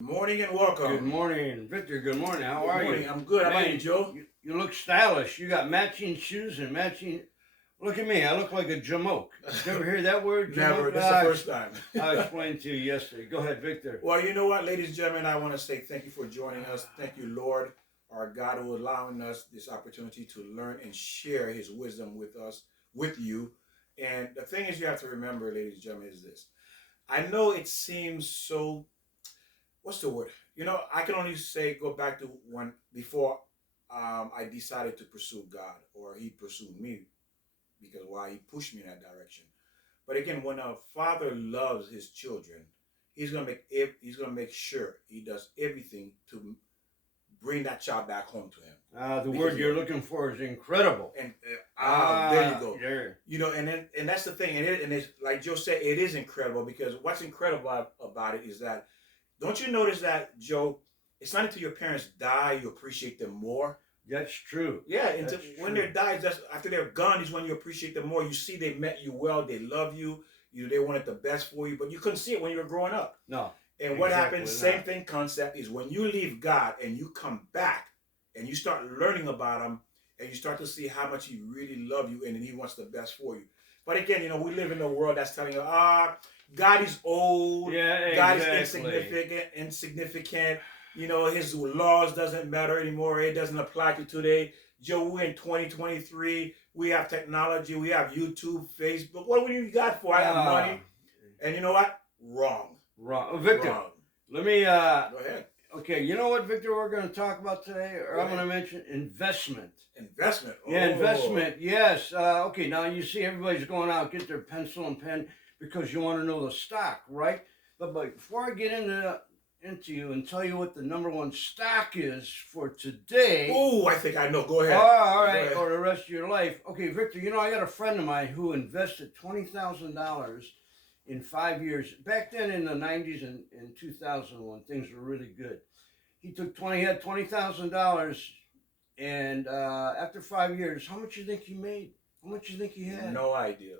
Morning and Good welcome. morning, Victor. Good morning. How Good are morning. you? I'm good. How about you, Man, Joe? you look stylish. You got matching shoes and matching. Look at me. I look like a jamoke. Did you ever hear that word, Never. jamoke? This is the first time. I explained to you yesterday. Go ahead, Victor. Well, you know what, ladies and gentlemen, I want to say thank you for joining us. Thank you, Lord, our God, who allowing us this opportunity to learn and share His wisdom with us, with you. And the thing is, you have to remember, ladies and gentlemen, is this. I know it seems so. What's the word? I can only say go back to when before I decided to pursue God, or He pursued me because why He pushed me in that direction. But again, when a father loves his children, he's gonna make sure he does everything to bring that child back home to him. The Because word you're looking for is incredible. and there you go. There. And that's the thing, and it's like Joe said, it is incredible because what's incredible about it is that don't you notice that, Joe? It's not until your parents die you appreciate them more. That's true. Yeah, and That's when true. they die, just after they're gone, is when you appreciate them more. You see they met you well, they love you, they wanted the best for you, but you couldn't see it when you were growing up. No, And what exactly happens, same not. thing concept is when you leave God and you come back and you start learning about him and you start to see how much he really loves you and he wants the best for you. But again, we live in a world that's telling you, God is old, Yeah, God is exactly. insignificant. His laws doesn't matter anymore. It doesn't apply to today. Joe, we're in 2023. We have technology. We have YouTube, Facebook. What do you got for? I have Ah, money. And you know what? Wrong. wrong. Victor, Wrong. let me. Go ahead. Okay, you know what, Victor, we're going to talk about today? Or Go I'm going to ahead. mention investment. Investment. Yeah, Oh. investment. Yes. Okay, now you see everybody's going out, get their pencil and pen because you want to know the stock, right? But before I get into you and tell you what the number one stock is for today, Oh, I think I know. Go oh, ahead. all Go right, ahead. or the rest of your life. Okay, Victor, I got a friend of mine who invested $20,000 in 5 years. Back then in the 90s and in 2000 when things were really good. He had $20,000, and after 5 years, how much you think he made? How much you think he had? No idea.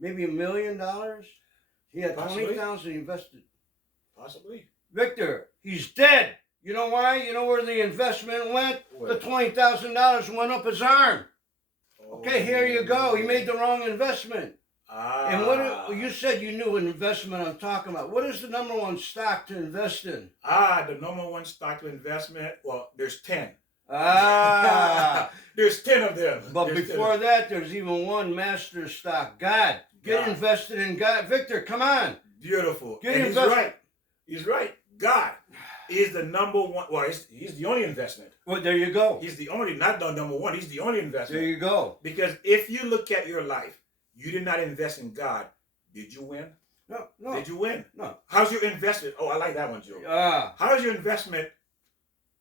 Maybe $1 million. He had Possibly. 20,000 invested. Possibly. Victor, he's dead. You know why? You know where the investment went? What? The $20,000 went up his arm. Oh. Okay, here you go. He made the wrong investment. And Ah. you said you knew an investment I'm talking about. What is the number one stock to invest in? The number one stock to investment. Well, there's 10. Ah, There's 10 of them. but There's 10 before that, there's even one master stock. God. Get God. invested in God. Victor, come on. Beautiful. Get and invested. he's right. He's right. God is the number one. Well, he's the only investment. Well, there you go. He's the only, not the number one. He's the only investment. There you go. Because if you look at your life, you did not invest in God. Did you win? No, no. Did you win? No. How's your investment? Oh, I like that one, Joe. Ah. How's your investment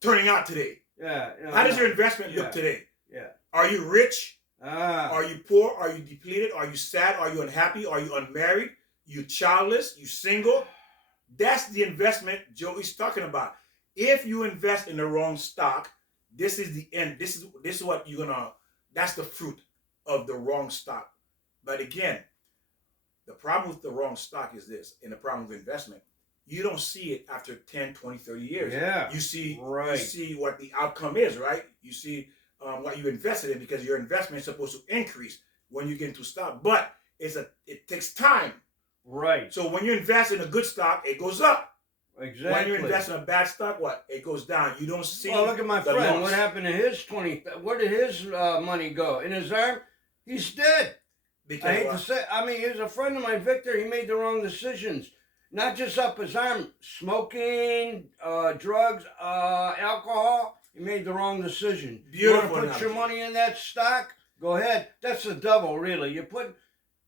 turning out today? Yeah. How does your investment look today? Yeah. Are you rich? Ah. Are you poor? Are you depleted? Are you sad? Are you unhappy? Are you unmarried? You childless? You single? That's the investment Joe is talking about. If you invest in the wrong stock, this is the end. This is what you're gonna. That's the fruit of the wrong stock. But again, the problem with the wrong stock is this, and the problem with investment, you don't see it after 10, 20, 30 years. Yeah. You see, right. You see what the outcome is, right? You see what you invested in because your investment is supposed to increase when you get into stock, but it takes time. Right. So when you invest in a good stock, it goes up. Exactly. When you invest in a bad stock, what? It goes down. You don't see. Well, look at my friend. Loss. What happened to his 20? Where did his money go? In his arm? He's dead. Because I hate to say. I mean, he's a friend of mine, Victor. He made the wrong decisions. Not just up his arm, smoking, drugs, alcohol. He made the wrong decision. Beautiful. You want to put your money in that stock? Go ahead. That's the devil, really.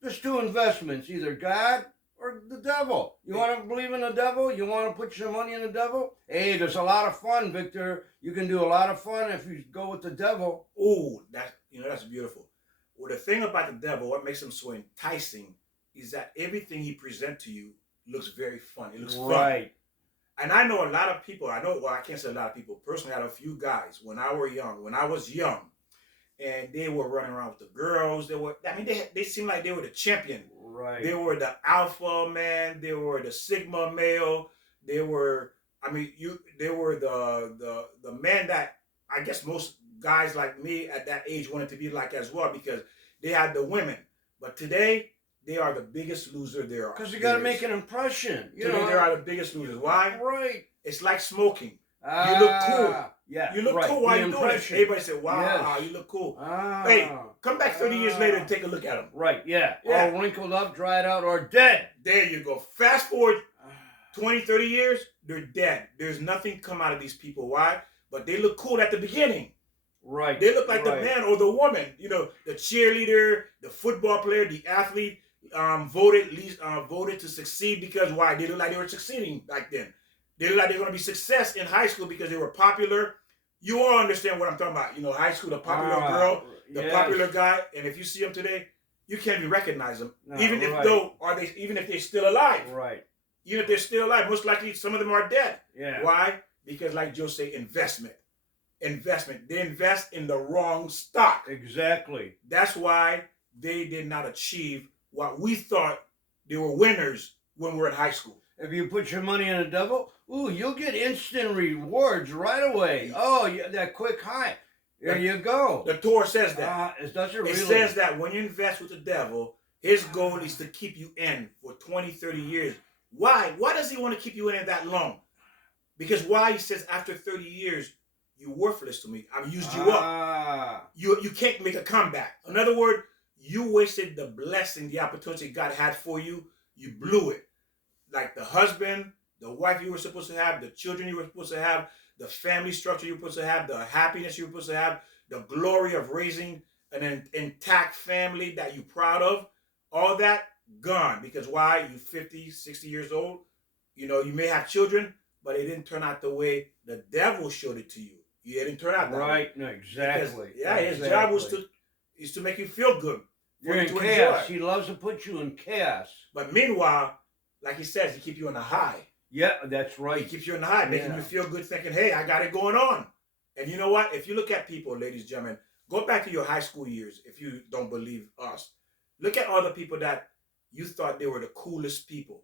There's two investments, either God or the devil. You want to believe in the devil? You want to put your money in the devil? Hey, there's a lot of fun, Victor. You can do a lot of fun if you go with the devil. Oh, that's beautiful. Well, the thing about the devil, what makes him so enticing, is that everything he presents to you looks very fun. It looks fun. And I know a lot of people. Well, I can't say a lot of people. Personally, I had a few guys when I was young, and they were running around with the girls. They seemed like they were the champion. Right. They were the alpha man. They were the sigma male. They were, I mean, they were the men that I guess most guys like me at that age wanted to be like as well because they had the women. But today they are the biggest loser there are. Because you got to make an impression. Today they are the biggest losers. Why? Right. It's like smoking. You look cool. Yeah. You look cool while you're doing it. Everybody said, "Wow, you look cool." Hey, come back 30 years later and take a look at them. Right. Yeah. All wrinkled up, dried out, or dead. There you go. Fast forward 20, 30 years, they're dead. There's nothing come out of these people. Why? But they look cool at the beginning. Right. They look like the man or the woman. You know, the cheerleader, the football player, the athlete voted to succeed because why? They look like they were succeeding back then. They look like they're going to be success in high school because they were popular. You all understand what I'm talking about. You know, high school, the popular girl, the popular guy, and if you see them today, you can't even recognize them, even if they're still alive. Right. Even if they're still alive, most likely some of them are dead. Yeah. Why? Because, like Joe say, investment. They invest in the wrong stock. Exactly. That's why they did not achieve what we thought they were winners when we were in high school. If you put your money in a devil, you'll get instant rewards right away. Oh, yeah, that quick high. There you go. The Torah says that. It doesn't really. It says that when you invest with the devil, his goal is to keep you in for 20, 30 years. Why? Why does he want to keep you in that long? Because why? He says after 30 years, you're worthless to me. I've used you up. You can't make a comeback. In other words, you wasted the blessing, the opportunity God had for you. You blew it. Like the husband, the wife you were supposed to have, the children you were supposed to have, the family structure you were supposed to have, the happiness you were supposed to have, the glory of raising an intact family that you're proud of, all that gone. Because why? You're 50, 60 years old. You know, you may have children, but it didn't turn out the way the devil showed it to you. It didn't turn out that way. Right, no, exactly. Because, his job was to make you feel good. You're in chaos. He loves to put you in chaos. But meanwhile, like he says, he keeps you on a high. Yeah, that's right. He keeps you on the high, making you feel good, thinking, hey, I got it going on. And you know what? If you look at people, ladies and gentlemen, go back to your high school years if you don't believe us. Look at all the people that you thought they were the coolest people.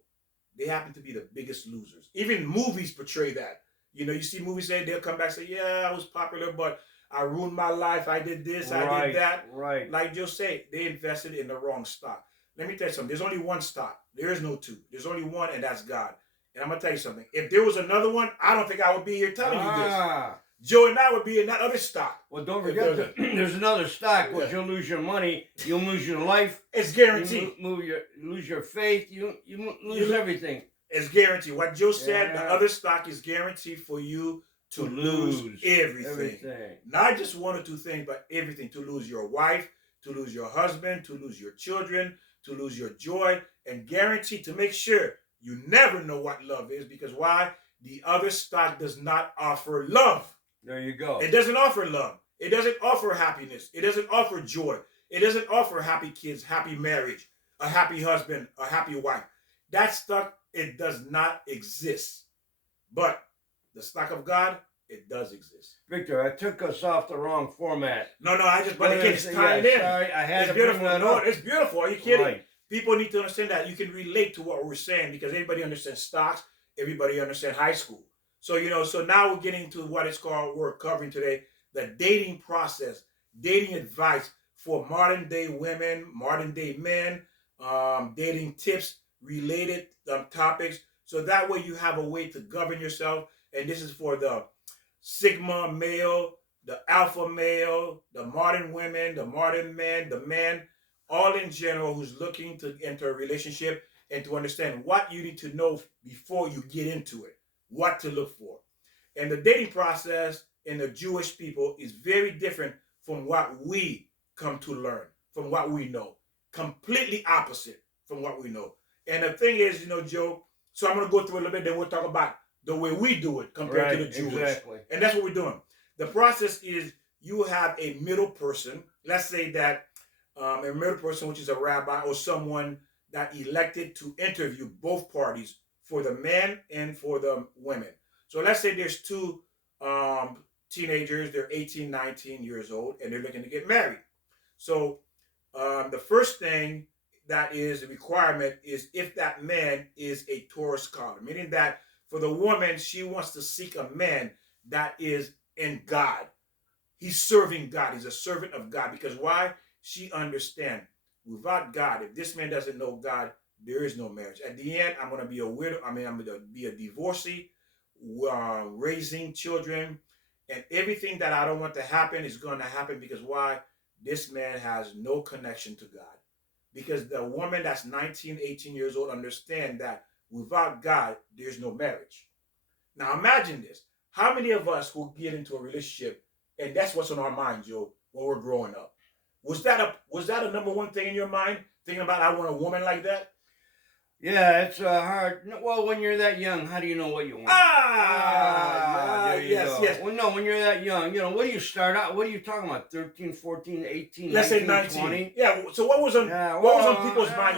They happen to be the biggest losers. Even movies portray that. You know, you see movies say they'll come back and say, yeah, I was popular, but I ruined my life. I did this, I did that. Right. Like Joe say, they invested in the wrong stock. Let me tell you something. There's only one stock. There is no two. There's only one, and that's God. And I'm going to tell you something. If there was another one, I don't think I would be here telling you this. Joe and I would be in that other stock. Well, don't forget, there's another stock. But you'll lose your money. You'll lose your life. It's guaranteed. You lose your faith. You lose everything. It's guaranteed. What Joe said, the other stock is guaranteed for you to lose everything. Not just one or two things, but everything. To lose your wife, to lose your husband, to lose your children, to lose your joy, and guaranteed to make sure you never know what love is. Because why? The other stock does not offer love. There you go. It doesn't offer love. It doesn't offer happiness. It doesn't offer joy. It doesn't offer happy kids, happy marriage, a happy husband, a happy wife. That stock, it does not exist. But the stock of God, it does exist. Victor, I took us off the wrong format. No, but it gets tied in. Sorry, I had it's to beautiful. bring that No, up. it's beautiful. Are you kidding? Right. People need to understand that you can relate to what we're saying because everybody understands stocks. Everybody understands high school. So, so now we're getting to what it's called, we're covering today, the dating process, dating advice for modern day women, modern day men, dating tips, related topics. So that way you have a way to govern yourself. And this is for the Sigma male, the alpha male, the modern women, the modern men, the man, all in general who's looking to enter a relationship and to understand what you need to know before you get into it, what to look for. And the dating process in the Jewish people is very different from what we come to learn, from what we know. Completely opposite from what we know. And the thing is, Joe, so I'm going to go through a little bit, then we'll talk about the way we do it compared to the Jewish. Exactly. And that's what we're doing. The process is you have a middle person. Let's say that a middle person, which is a rabbi or someone that elected to interview both parties for the men and for the women. So let's say there's two teenagers, they're 18, 19 years old, and they're looking to get married. So the first thing that is a requirement is if that man is a Torah scholar, meaning that For the woman, she wants to seek a man that is in God. He's serving God. He's a servant of God. Because why? She understands without God, if this man doesn't know God, there is no marriage. At the end, I'm going to be a widow. I'm going to be a divorcee, raising children, and everything that I don't want to happen is going to happen because why? This man has no connection to God. Because the woman that's 19, 18 years old understand that without God, there's no marriage. Now imagine this. How many of us who get into a relationship and that's what's on our mind, Joe, when we're growing up? Was that a number one thing in your mind? Thinking about I want a woman like that? Yeah, it's hard. Well, when you're that young, how do you know what you want? There you yes, go. yes. Well, no, when you're that young, what do you start out? What are you talking about? 13, 14, 18, Let's 19, say 19. 20? Yeah, so what was on people's mind,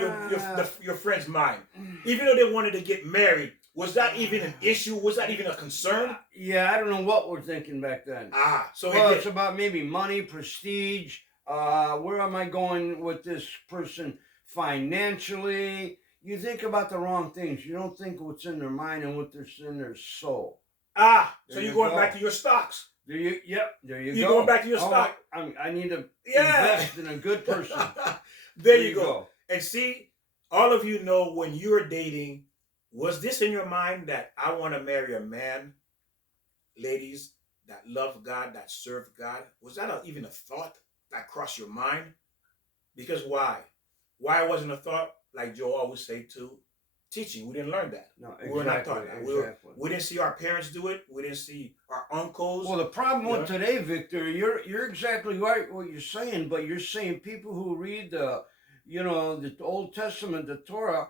your friend's mind? Even though they wanted to get married, was that even an issue? Was that even a concern? Yeah, I don't know what we're thinking back then. So it's about maybe money, prestige. Where am I going with this person financially? You think about the wrong things. You don't think what's in their mind and what's in their soul. So you're going back to your stocks. There you go. You're going back to your stock. I need to invest in a good person. There you go. And see, all of you know when you're dating, was this in your mind that I want to marry a man, ladies, that love God, that serve God? Was that even a thought that crossed your mind? Because why? Why wasn't a thought? Like Joe always say too, teaching. We didn't learn that. No, exactly. We were not taught that. We didn't see our parents do it. We didn't see our uncles. Well, the problem with today, Victor, you're exactly right what you're saying, but you're saying people who read the Old Testament, the Torah.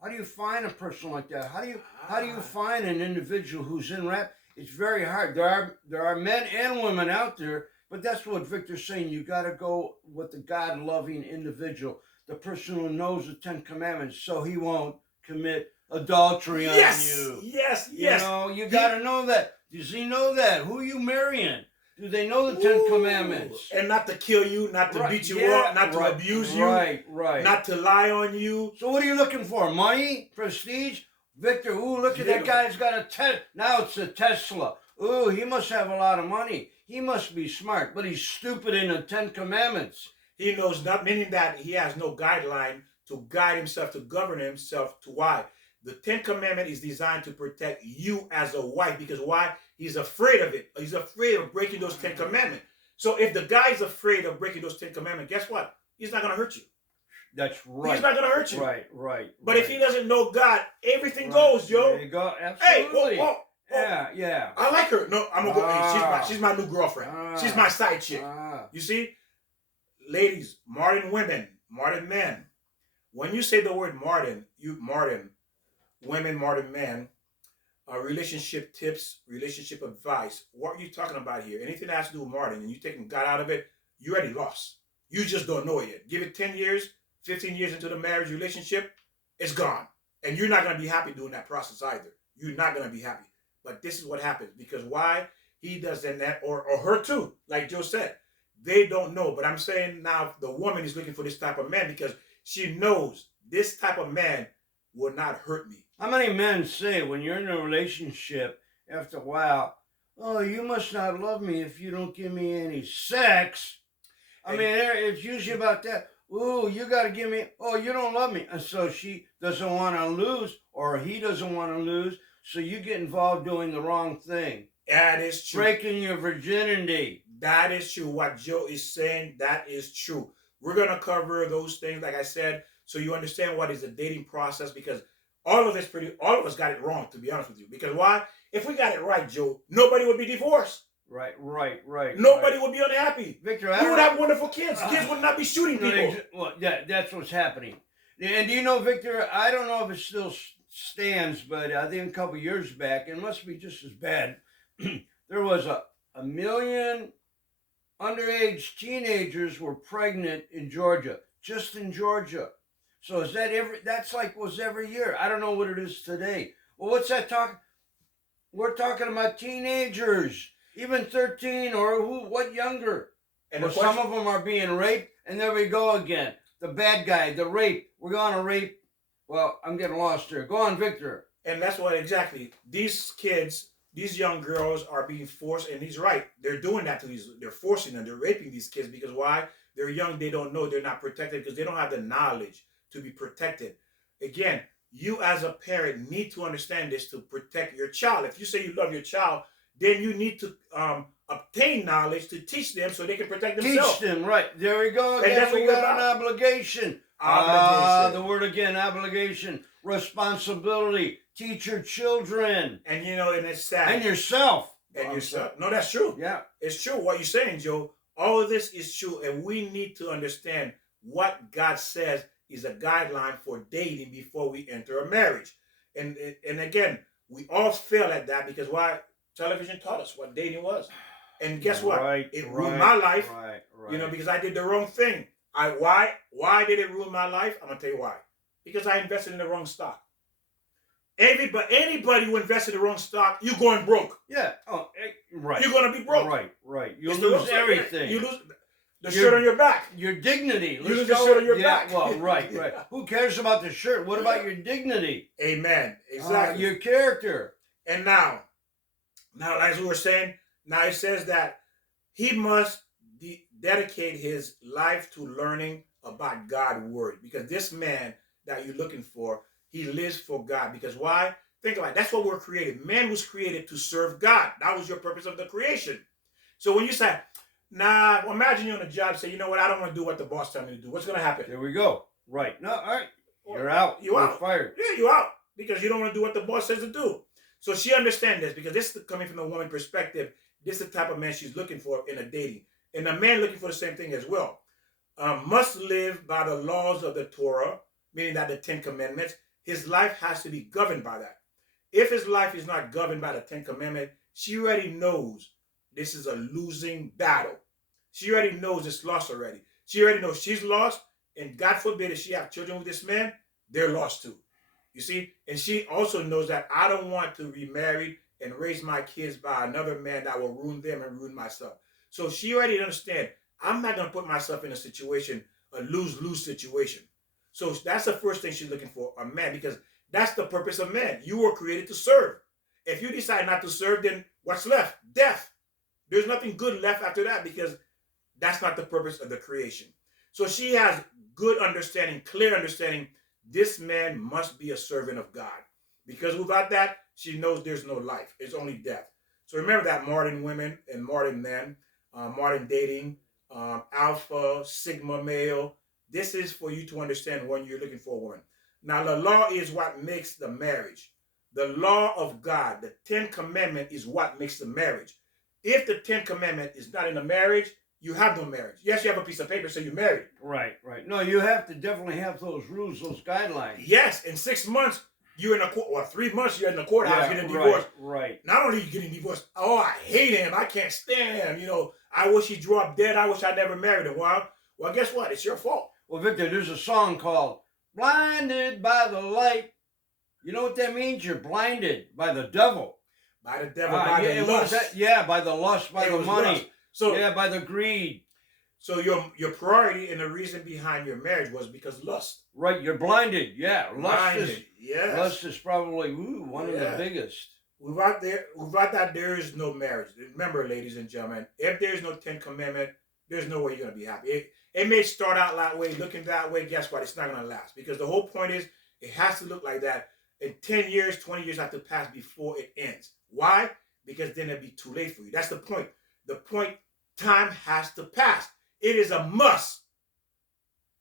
How do you find a person like that? How do you find an individual who's in rap? It's very hard. There are men and women out there, but that's what Victor's saying. You got to go with the God-loving individual. The person who knows the 10 Commandments so he won't commit adultery on you. Yes. You got to know that. Does he know that? Who are you marrying? Do they know the 10 Commandments? And not to kill you, not to beat you up, not to abuse you. Right. Not to lie on you. So what are you looking for? Money? Prestige? Victor, look at that guy's got a now it's a Tesla. He must have a lot of money. He must be smart, but he's stupid in the 10 Commandments. He knows not, meaning that he has no guideline to guide himself, to govern himself. To why? The 10 Commandment is designed to protect you as a wife. Because why? He's afraid of it. He's afraid of breaking those 10 Commandments. So if the guy's afraid of breaking those 10 Commandments, guess what? He's not going to hurt you. That's right. He's not going to hurt you. Right. But if he doesn't know God, everything goes, Joe. There you go. Absolutely. Hey, Yeah. I like her. No, I'm going to go. Hey, she's my new girlfriend. She's my side chick. You see? Ladies, modern women, modern men. When you say the word modern, women, modern men, relationship tips, relationship advice, what are you talking about here? Anything that has to do with modern and you taking God out of it, you already lost. You just don't know it yet. Give it 10 years, 15 years into the marriage relationship, it's gone. And you're not going to be happy doing that process either. You're not going to be happy. But this is what happens. Because why? He does that, or her too, like Joe said. They don't know. But I'm saying now the woman is looking for this type of man because she knows this type of man will not hurt me. How many men say when you're in a relationship, after a while, oh, you must not love me if you don't give me any sex? It's usually about that. Ooh, you got to give me, oh, you don't love me. And so she doesn't want to lose, or he doesn't want to lose. So you get involved doing the wrong thing. That is true. Breaking your virginity. That is true. What Joe is saying, that is true. We're going to cover those things, like I said, so you understand what is the dating process, because all of us got it wrong, to be honest with you. Because why? If we got it right, Joe, nobody would be divorced. Right. Nobody would be unhappy. Victor, we would have wonderful kids. Kids would not be shooting people. Well, that's what's happening. And do you know, Victor, I don't know if it still stands, but I think a couple of years back, it must be just as bad. There was a million underage teenagers were pregnant in Georgia, just in Georgia. So is that that's like was every year. I don't know what it is today. Well, what's that talk? We're talking about teenagers, even 13 or what younger. And some of them are being raped, and there we go again. The bad guy, the rape. We're going to rape. Well, I'm getting lost here. Go on, Victor. And that's what exactly these kids, these young girls are being forced, and he's right. They're doing that to these. They're forcing them. They're raping these kids because why? They're young. They don't know. They're not protected because they don't have the knowledge to be protected. Again, you as a parent need to understand this to protect your child. If you say you love your child, then you need to obtain knowledge to teach them so they can protect themselves. Teach them, right. There we go. And Again, that's what we we're got about. an obligation. Obligation. The word again, obligation. Responsibility. Teach your children. And and it's sad. And yourself. And yourself. No, that's true. Yeah. It's true what you're saying, Joe. All of this is true, and we need to understand what God says is a guideline for dating before we enter a marriage. And again, we all fail at that because why? Television taught us what dating was. And guess what? It ruined my life. Right. Because I did the wrong thing. Why did it ruin my life? I'm gonna tell you why. Because I invested in the wrong stock. Anybody who invested in the wrong stock, you're going broke. Yeah. Right. You're gonna be broke. Right. You'll lose everything. You lose the shirt on your back. Your dignity. You lose the shirt on your back. Well, right. Who cares about the shirt? What about your dignity? Amen. Exactly. Your character. And now, as we were saying, now it says that he must dedicate his life to learning about God's word. Because this man that you're looking for, he lives for God. Because why? Think about it. That's what we're created. Man was created to serve God. That was your purpose of the creation. So when you say, imagine you're on a job, say, you know what, I don't want to do what the boss tells me to do. What's going to happen? There we go. Right. No, all right. You're out. You're out. Fired. Yeah, you're out. Because you don't want to do what the boss says to do. So she understands this because this is coming from the woman perspective. This is the type of man she's looking for in a dating. And a man looking for the same thing as well. Must live by the laws of the Torah, meaning that the 10 Commandments. His life has to be governed by that. If his life is not governed by the 10 Commandments, she already knows this is a losing battle. She already knows it's lost already. She already knows she's lost, and God forbid if she have children with this man, they're lost too. You see? And she also knows that I don't want to remarry and raise my kids by another man that will ruin them and ruin myself. So she already understands, I'm not going to put myself in a situation, a lose-lose situation. So that's the first thing she's looking for, a man, because that's the purpose of man. You were created to serve. If you decide not to serve, then what's left? Death. There's nothing good left after that because that's not the purpose of the creation. So she has good understanding, clear understanding. This man must be a servant of God. Because without that, she knows there's no life. It's only death. So remember that modern women and modern men, modern dating, alpha, sigma male. This is for you to understand when you're looking for a woman. Now, the law is what makes the marriage. The law of God, the 10 Commandments is what makes the marriage. If the 10 Commandments is not in a marriage, you have no marriage. Yes, you have a piece of paper, so you're married. Right. No, you have to definitely have those rules, those guidelines. Yes, in 6 months, you're in a court, or 3 months, you're in the courthouse getting divorced. Right. Not only are you getting divorced, I hate him. I can't stand him. I wish he dropped dead. I wish I never married him. Well, guess what? It's your fault. Well, Victor, there's a song called Blinded by the Light. You know what that means? You're blinded by the devil. By the devil, by the lust. By the lust, by the money. Lust. So, by the greed. So your priority and the reason behind your marriage was because lust. Right, you're blinded. Yeah, Lust is probably one of the biggest. Without that, there is no marriage. Remember, ladies and gentlemen, if there's no 10 Commandments, there's no way you're going to be happy. It may start out that way, looking that way. Guess what? It's not going to last. Because the whole point is, it has to look like that. In 10 years, 20 years have to pass before it ends. Why? Because then it'll be too late for you. That's the point. The point, time has to pass. It is a must.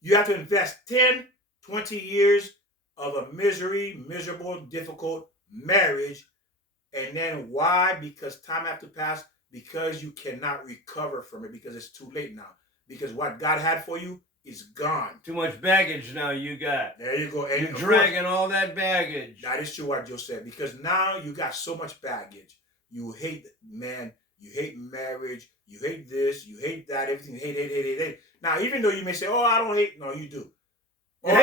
You have to invest 10, 20 years of a miserable, difficult marriage. And then why? Because time has to pass. Because you cannot recover from it. Because it's too late now. Because what God had for you is gone. Too much baggage now you got. There you go. And you're dragging all that baggage. That is true what Joe said. Because now you got so much baggage. You hate man. You hate marriage. You hate this. You hate that. Everything. Hate. Now, even though you may say, I don't hate. No, you do. You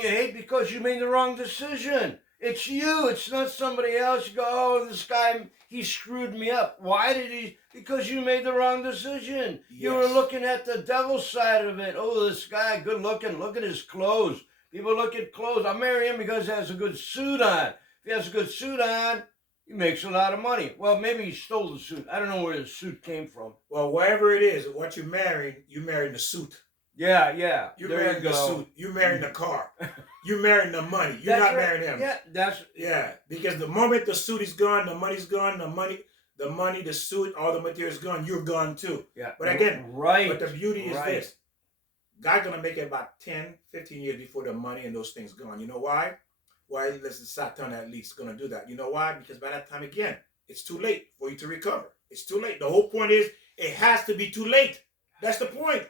hate because you made the wrong decision. It's you. It's not somebody else. You go, this guy, he screwed me up. Why did he? Because you made the wrong decision. Yes. You were looking at the devil's side of it. Oh, this guy, good looking. Look at his clothes. People look at clothes. I'll marry him because he has a good suit on. he has a good suit on, he makes a lot of money. Well, maybe he stole the suit. I don't know where the suit came from. Well, wherever it is, what you married the suit. Yeah, yeah. You there married you the go. suit. You married the car. You married the money. You're That's not right. marrying him. Yeah, that's Yeah, because the moment the suit is gone, the money's gone, the suit, all the material is gone, you're gone too. yeah. But again, right. but the beauty is right. this. God's going to make it about 10, 15 years before the money and those things gone. You know why? Why is Satan at least going to do that? You know why? Because by that time, again, it's too late for you to recover. It's too late. The whole point is it has to be too late. That's the point.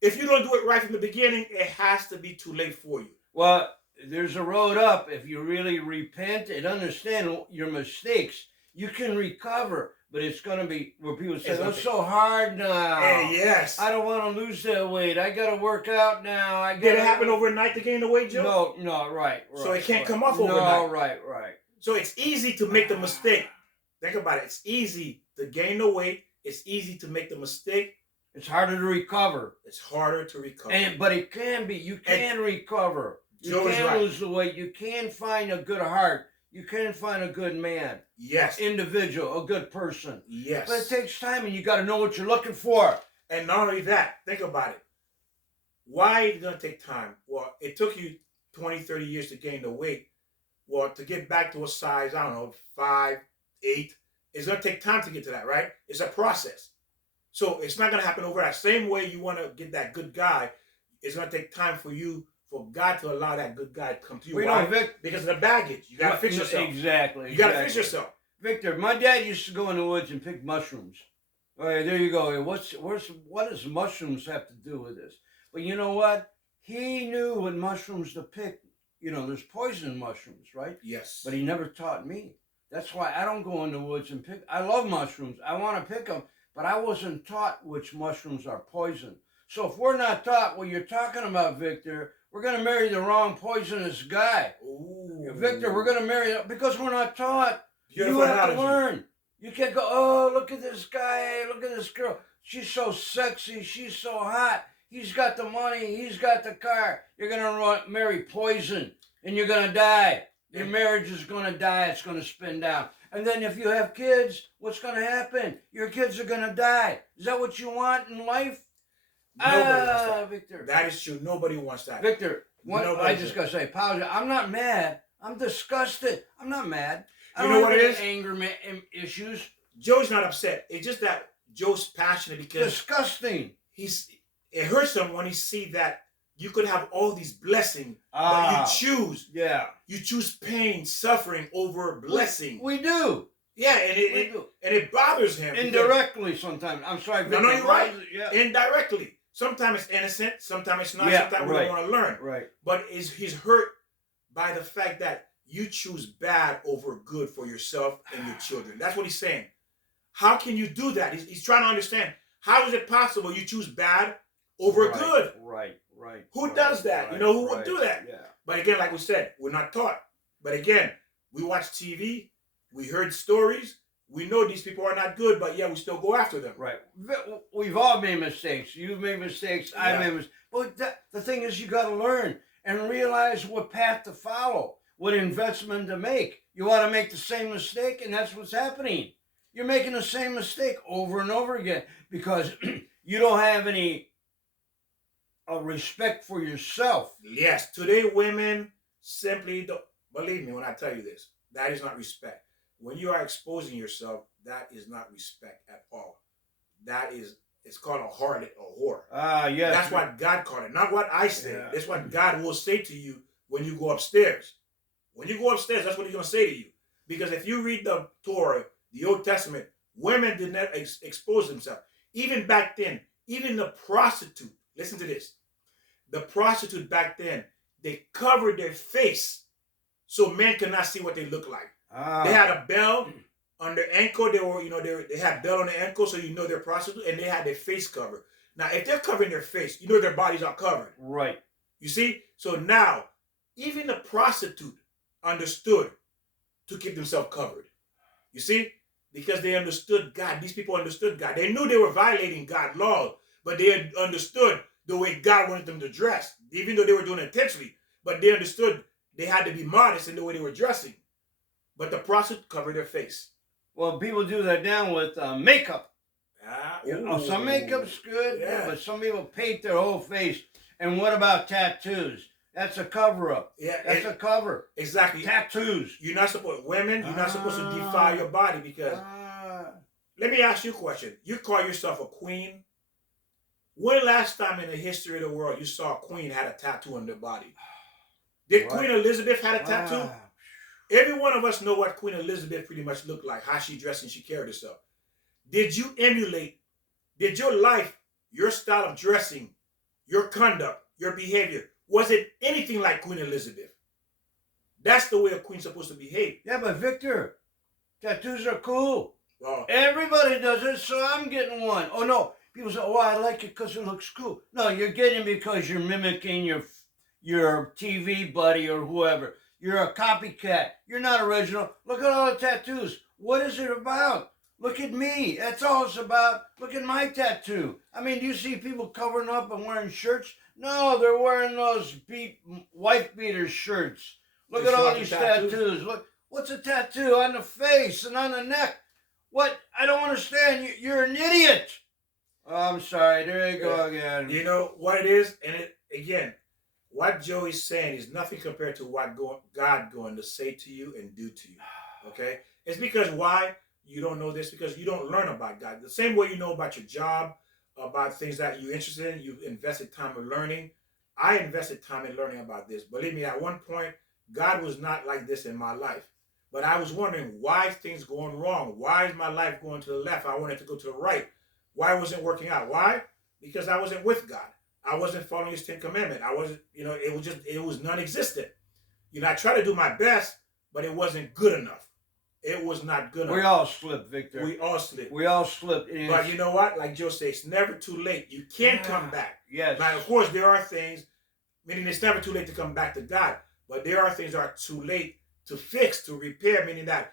If you don't do it right from the beginning, it has to be too late for you. Well, there's a road up. If you really repent and understand your mistakes, you can recover. But it's going to be where people say, it's so hard now. Hey, yes. I don't want to lose that weight. I got to work out now. Did it happen overnight to gain the weight, Joe? No, right. So it can't right. come off overnight. No, right. So it's easy to make the mistake. Think about it. It's easy to gain the weight. It's easy to make the mistake. It's harder to recover. It's harder to recover. But it can be. You can recover. You Joe is can right. lose the weight. You can find a good heart. You can find a good man. Yes. Individual, a good person. Yes. But it takes time, and you got to know what you're looking for. And not only that, think about it. Why is it going to take time? Well, it took you 20, 30 years to gain the weight. Well, to get back to a size, I don't know, 5, 8, it's going to take time to get to that, right? It's a process. So it's not going to happen overnight. Same way you want to get that good guy, it's going to take time for God to allow that good guy to come to you. Why? Because of the baggage. You got to fix yourself. Exactly. You got to fix yourself. Victor, my dad used to go in the woods and pick mushrooms. All right, there you go. What does mushrooms have to do with this? But you know what? He knew what mushrooms to pick. You know, there's poison mushrooms, right? Yes. But he never taught me. That's why I don't go in the woods and pick. I love mushrooms. I want to pick them, but I wasn't taught which mushrooms are poison. So if we're not taught what you're talking about, Victor, we're going to marry the wrong poisonous guy. Ooh. Victor, we're going to marry because we're not taught. Beautiful you have analogy. to learn. You can't go, oh, look at this guy. Look at this girl. She's so sexy. She's so hot. He's got the money. He's got the car. You're going to marry poison, and you're going to die. Your marriage is going to die. It's going to spin down. And then if you have kids, what's going to happen? Your kids are going to die. Is that what you want in life? Nobody wants that. Victor. That is true. Nobody wants that. Victor, I just got to say, apologize. I'm not mad. I'm disgusted. I'm not mad. I don't what it is? Anger issues. Joe's not upset. It's just that Joe's passionate because disgusting. It hurts him when he see that you could have all these blessings, but you choose. Yeah. You choose pain, suffering over blessing. We do. Yeah, and it bothers him. Indirectly sometimes. I'm sorry, Victor. No, you're right. Yeah. Indirectly. Sometimes it's innocent, sometimes it's not, sometimes we don't want to learn. Right. But he's hurt by the fact that you choose bad over good for yourself and your children. That's what he's saying. How can you do that? He's trying to understand. How is it possible you choose bad over good? Right. Who does that? Who would do that? Yeah. But again, like we said, we're not taught. But again, we watch TV, we heard stories, we know these people are not good, but yeah, we still go after them. Right. We've all made mistakes. You've made mistakes. Yeah. I made mistakes. But the thing is, you got to learn and realize what path to follow, what investment to make. You want to make the same mistake, and that's what's happening. You're making the same mistake over and over again because you don't have any respect for yourself. Yes, today women simply don't. Believe me when I tell you this, that is not respect. When you are exposing yourself, that is not respect at all. It's called a harlot or whore. Yes. That's what God called it, not what I say. Yeah. That's what God will say to you when you go upstairs. When you go upstairs, that's what he's going to say to you. Because if you read the Torah, the Old Testament, women did not expose themselves. Even back then, even the prostitute, listen to this. The prostitute back then, they covered their face so men could not see what they look like. They had a bell on their ankle. They had bell on their ankle, so you know they're prostitute, and they had their face covered. Now, if they're covering their face, you know their bodies are covered. Right. You see? So now, even the prostitute understood to keep themselves covered. You see? Because they understood God. These people understood God. They knew they were violating God's law, but they had understood the way God wanted them to dress, even though they were doing it intentionally. But they understood they had to be modest in the way they were dressing. but the prostitute covered her face. Well, people do that now with makeup. Ah, Some makeup's good, Yeah. but some people paint their whole face. And what about tattoos? That's a cover-up. Yeah, That's a cover. exactly. Tattoos. You're not supposed women. You're not supposed to defile your body because. Let me ask you a question. You call yourself a queen. When last time in the history of the world you saw a queen had a tattoo on their body? Did What? Queen Elizabeth had a tattoo? Wow. Every one of us know what Queen Elizabeth pretty much looked like, how she dressed and she carried herself. Did you emulate, did your life, your style of dressing, your conduct, your behavior, was it anything like Queen Elizabeth? That's the way a queen's supposed to behave. Yeah, but Victor, tattoos are cool. Well, Everybody does it, so I'm getting one. Oh no, people say, "Oh, I like it because it looks cool." No, you're getting it because you're mimicking your TV buddy or whoever. You're a copycat. You're not original. Look at all the tattoos. What is it about? Look at me. That's all it's about. Look at my tattoo. I mean, do you see people covering up and wearing shirts? No, they're wearing those wife beater shirts. Look They at all showing these the tattoos? tattoos. Look, what's a tattoo on the face and on the neck? What? I don't understand. You're an idiot. Oh, I'm sorry. There you go again. you know what it is? And it again, what Joey's saying is nothing compared to what God going to say to you and do to you. Okay? It's because why you don't know this? Because you don't learn about God. The same way you know about your job, about things that you're interested in, you've invested time in learning. I invested time in learning about this. Believe me, at one point, God was not like this in my life. But I was wondering why things going wrong. Why is my life going to the left? I wanted to go to the right. Why wasn't it working out? Why? Because I wasn't with God. I wasn't following his 10 commandments. I wasn't, it was non-existent. I tried to do my best, but it wasn't good enough. It was not good enough. We all slip, Victor. We all slip. We all slip. But you know what? Like Joe says, it's never too late. You can come back. Yes. Now, of course, there are things, meaning it's never too late to come back to God, but there are things that are too late to fix, to repair, meaning that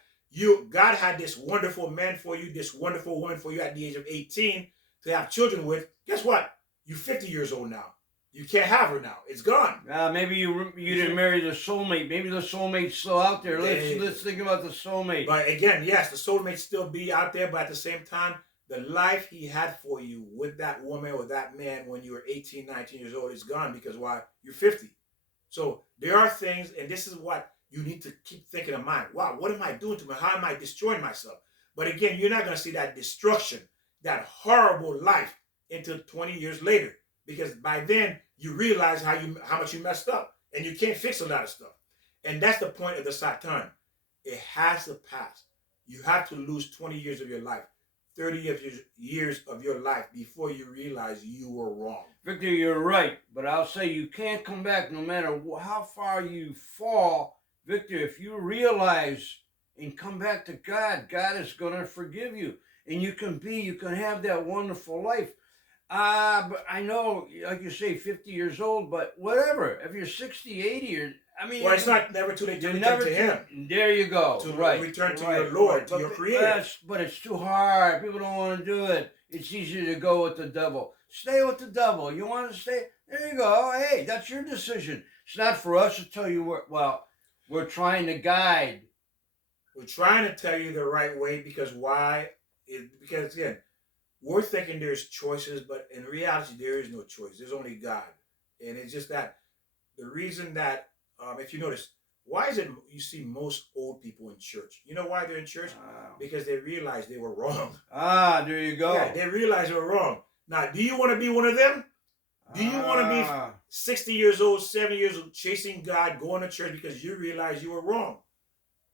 God had this wonderful man for you, this wonderful woman for you at the age of 18 to have children with. Guess what? You're 50 years old now. You can't have her now. It's gone. Maybe you didn't marry the soulmate. Maybe the soulmate's still out there. Let's think about the soulmate. But again, yes, the soulmate still be out there, but at the same time, the life he had for you with that woman or that man when you were 18, 19 years old is gone because why? You're 50. So there are things, and this is what you need to keep thinking in mind. Wow, what am I doing to me? How am I destroying myself? But again, you're not going to see that destruction, that horrible life until 20 years later. Because by then, you realize how much you messed up. And you can't fix a lot of stuff. And that's the point of the Satan. It has to pass. You have to lose 20 years of your life, 30 years of your life before you realize you were wrong. Victor, you're right. But I'll say you can't come back no matter how far you fall. Victor, if you realize and come back to God, God is going to forgive you. And you can have that wonderful life. But I know, like you say, 50 years old, but whatever. If you're 60, 80, well, it's not never too late to return to him. There you go. To right. return to your Lord, to your Creator. But it's too hard. People don't want to do it. It's easier to go with the devil. Stay with the devil. You want to stay? There you go. Hey, that's your decision. It's not for us to tell you we're trying to guide. We're trying to tell you the right way because why? Because again, we're thinking there's choices, but in reality, there is no choice. There's only God. And it's just that the reason that, if you notice, why is it you see most old people in church? You know why they're in church? Because they realize they were wrong. There you go. Yeah, they realize they were wrong. Now, do you want to be one of them? Do you want to be 60 years old, 70 years old, chasing God, going to church because you realize you were wrong?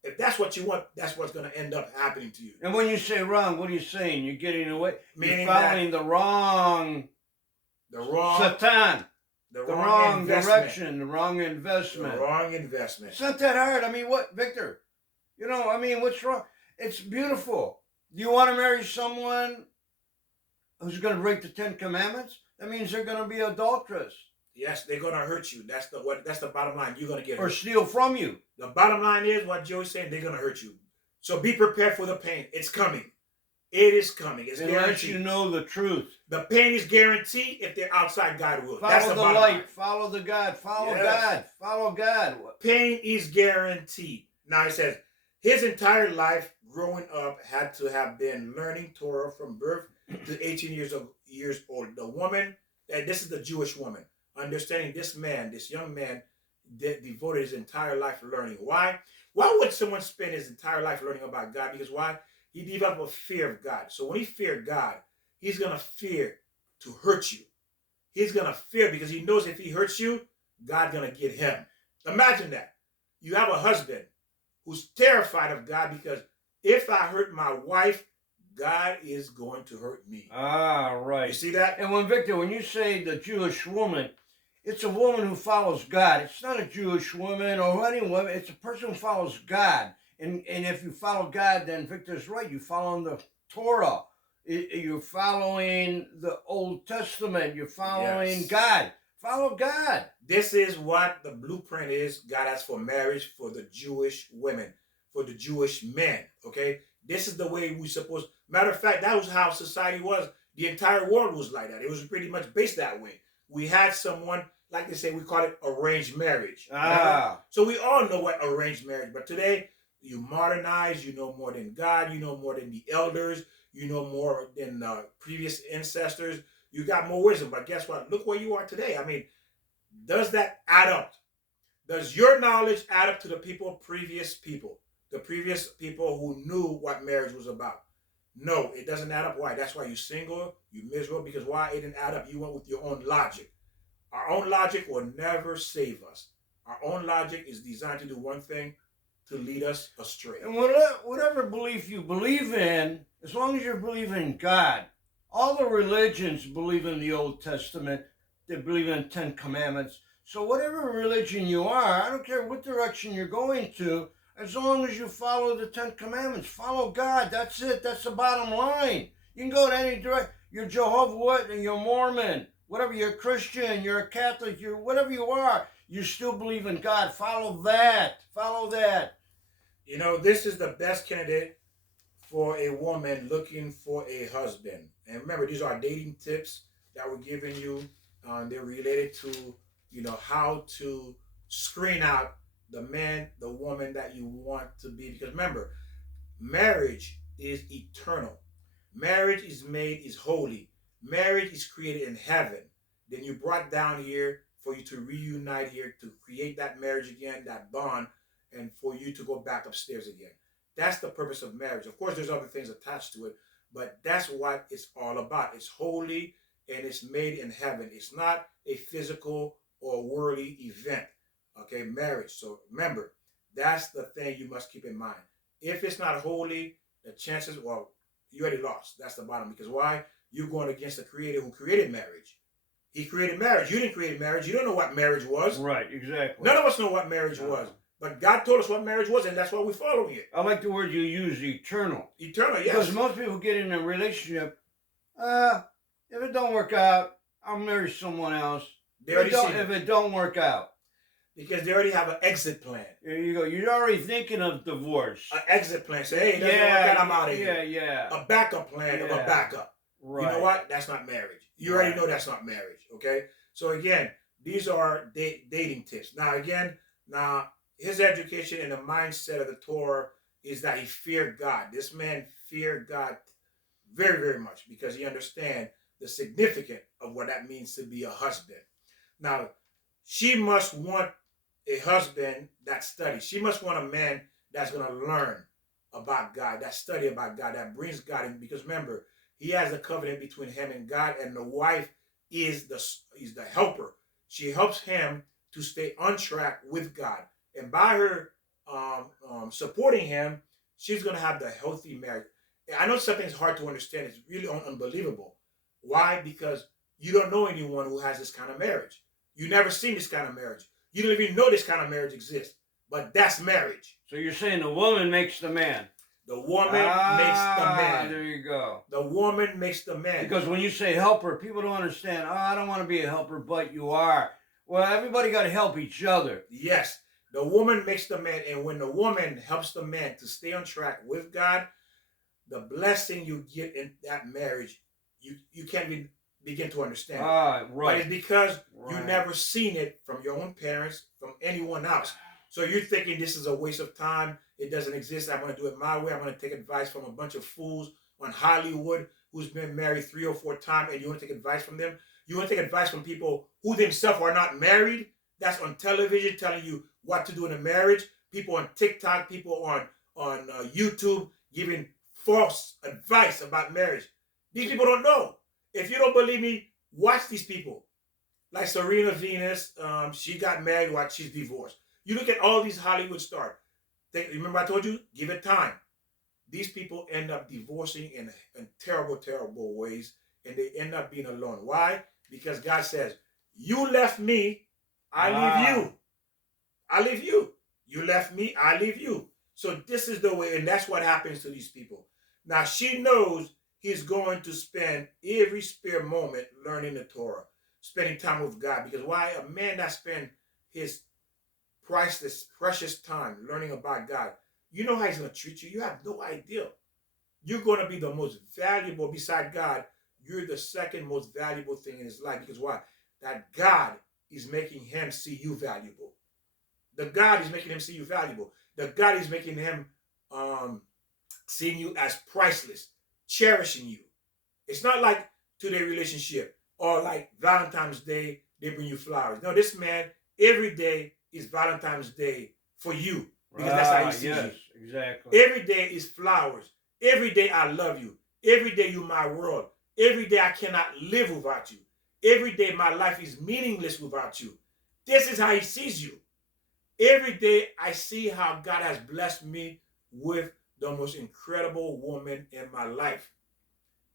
If that's what you want, that's what's going to end up happening to you. And when you say wrong, what are you saying? You're getting away. Meaning you're following the wrong Satan. The wrong direction, the wrong investment. The wrong investment. It's not that hard. I mean, what, Victor? What's wrong? It's beautiful. Do you want to marry someone who's going to break the 10 Commandments? That means they're going to be adulterous. Yes, they're going to hurt you. That's the bottom line. You're going to get hurt. Or steal from you. The bottom line is what Joey's saying. They're going to hurt you. So be prepared for the pain. It's coming. It is coming. It's guaranteed. Unless you know the truth. The pain is guaranteed if they're outside God's will. Follow That's the light. line. Follow the God. Follow Yes. God. Follow God. Pain is guaranteed. Now it says, His entire life growing up had to have been learning Torah from birth to 18 years old. The woman, and this is the Jewish woman, understanding this man, this young man, devoted his entire life learning. Why? Why would someone spend his entire life learning about God? Because why? He developed a fear of God. So when he feared God, he's gonna fear to hurt you. He's gonna fear because he knows if he hurts you, God's gonna get him. Imagine that. You have a husband who's terrified of God because if I hurt my wife, God is going to hurt me. Ah, right. You see that? And when you say the Jewish woman, it's a woman who follows God. It's not a Jewish woman or any woman. It's a person who follows God. And if you follow God, then Victor's right. You follow the Torah. You're following the Old Testament. You're following God. Follow God. This is what the blueprint is God has for marriage for the Jewish women, for the Jewish men. Okay? This is the way we supposed. Matter of fact, that was how society was. The entire world was like that. It was pretty much based that way. We had someone, like they say, we call it arranged marriage. Ah. So we all know what arranged marriage. But today, you modernize, you know more than God, you know more than the elders, you know more than the previous ancestors. You got more wisdom. But guess what? Look where you are today. I mean, does that add up? Does your knowledge add up to the previous people who knew what marriage was about? No, it doesn't add up. Why? That's why you're single, you're miserable, because why? It didn't add up. You went with your own logic. Our own logic will never save us. Our own logic is designed to do one thing, to lead us astray. And whatever belief you believe in, as long as you believe in God, all the religions believe in the Old Testament. They believe in 10 Commandments. So whatever religion you are, I don't care what direction you're going to, as long as you follow the 10 Commandments, follow God. That's it. That's the bottom line. You can go in any direction. You're Jehovah's Witness, you're Mormon, whatever, you're a Christian, you're a Catholic, you're whatever you are, you still believe in God. Follow that. Follow that. You know, this is the best candidate for a woman looking for a husband. And remember, these are dating tips that we're giving you. They're related to, you know, how to screen out the man, the woman that you want to be. Because remember, marriage is eternal. Marriage is holy. Marriage is created in heaven. Then you brought down here for you to reunite here, to create that marriage again, that bond, and for you to go back upstairs again. That's the purpose of marriage. Of course, there's other things attached to it, but that's what it's all about. It's holy and it's made in heaven. It's not a physical or worldly event. Okay, marriage. So remember, that's the thing you must keep in mind. If it's not holy, the chances, well, you already lost. That's the bottom. Because why? You're going against the creator who created marriage. He created marriage. You didn't create marriage. You don't know what marriage was. Right, exactly. None of us know what marriage was. But God told us what marriage was, and that's why we're following it. I like the word you use, eternal. Eternal, yes. Because most people get in a relationship, if it don't work out, I'll marry someone else. If it don't work out. Because they already have an exit plan. There you go. You're already thinking of divorce. An exit plan. Say, hey, it doesn't work out, I'm out of here. Yeah. A backup plan of a backup. Right. You know what? That's not marriage. You already know that's not marriage, okay? So again, these are dating tips. Now, his education and the mindset of the Torah is that he feared God. This man feared God very, very much because he understands the significance of what that means to be a husband. Now, she must want a husband that studies. She must want a man that's going to learn about God, that study about God, that brings God in. Because remember, he has a covenant between him and God, and the wife is the helper. She helps him to stay on track with God. And by her supporting him, she's going to have the healthy marriage. I know something's hard to understand. It's really unbelievable. Why? Because you don't know anyone who has this kind of marriage. You never seen this kind of marriage. You don't even know this kind of marriage exists. But that's marriage. So you're saying the woman makes the man. The woman makes the man. There you go. The woman makes the man. Because when you say helper, people don't understand. Oh, I don't want to be a helper, but you are. Well, everybody got to help each other. Yes. The woman makes the man, and when the woman helps the man to stay on track with God, the blessing you get in that marriage, you can't begin to understand. Right. But it's because you've never seen it from your own parents, from anyone else. So you're thinking this is a waste of time. It doesn't exist. I'm going to do it my way. I'm going to take advice from a bunch of fools on Hollywood who's been married 3 or 4 times, and you want to take advice from them? You want to take advice from people who themselves are not married? That's on television telling you what to do in a marriage. People on TikTok, people on YouTube giving false advice about marriage. These people don't know. If you don't believe me, watch these people. Like Serena Venus, she got married while she's divorced. You look at all these Hollywood stars. Remember I told you? Give it time. These people end up divorcing in terrible, terrible ways, and they end up being alone. Why? Because God says, you left me, I leave you. I leave you. You left me, I leave you. So this is the way, and that's what happens to these people. Now she knows he's going to spend every spare moment learning the Torah, spending time with God. Because why? A man that spends his priceless, precious time learning about God, you know how he's going to treat you. You have no idea. You're going to be the most valuable beside God. You're the second most valuable thing in his life. Because why? That God is making him see you valuable. The God is making him see you valuable. The God is making him seeing you as priceless, cherishing you. It's not like today relationship or like Valentine's Day, they bring you flowers. No, this man, every day is Valentine's Day for you. Because that's how he sees you. Exactly. Every day is flowers. Every day I love you. Every day you're my world. Every day I cannot live without you. Every day my life is meaningless without you. This is how he sees you. Every day I see how God has blessed me with the most incredible woman in my life.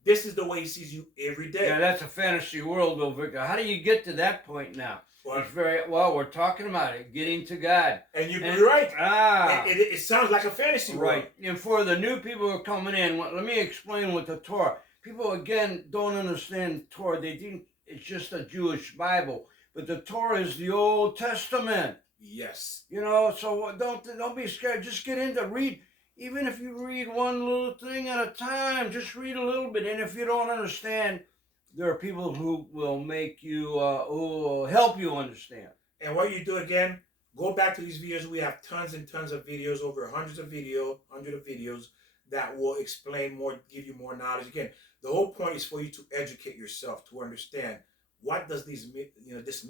This is the way he sees you every day. Yeah, that's a fantasy world, though, Victor. How do you get to that point now? Well, it's very well. We're talking about it, getting to God. And you're right. Ah, it sounds like a fantasy world. Right. And for the new people who are coming in, let me explain what the Torah. People again don't understand Torah. They think it's just a Jewish Bible, but the Torah is the Old Testament. Yes. You know, so don't be scared. Just get into read. Even if you read one little thing at a time, just read a little bit. And if you don't understand, there are people who will make you, who will help you understand. And what you do again, go back to these videos. We have tons and tons of videos, over hundred of videos that will explain more, give you more knowledge. Again, the whole point is for you to educate yourself, to understand what does this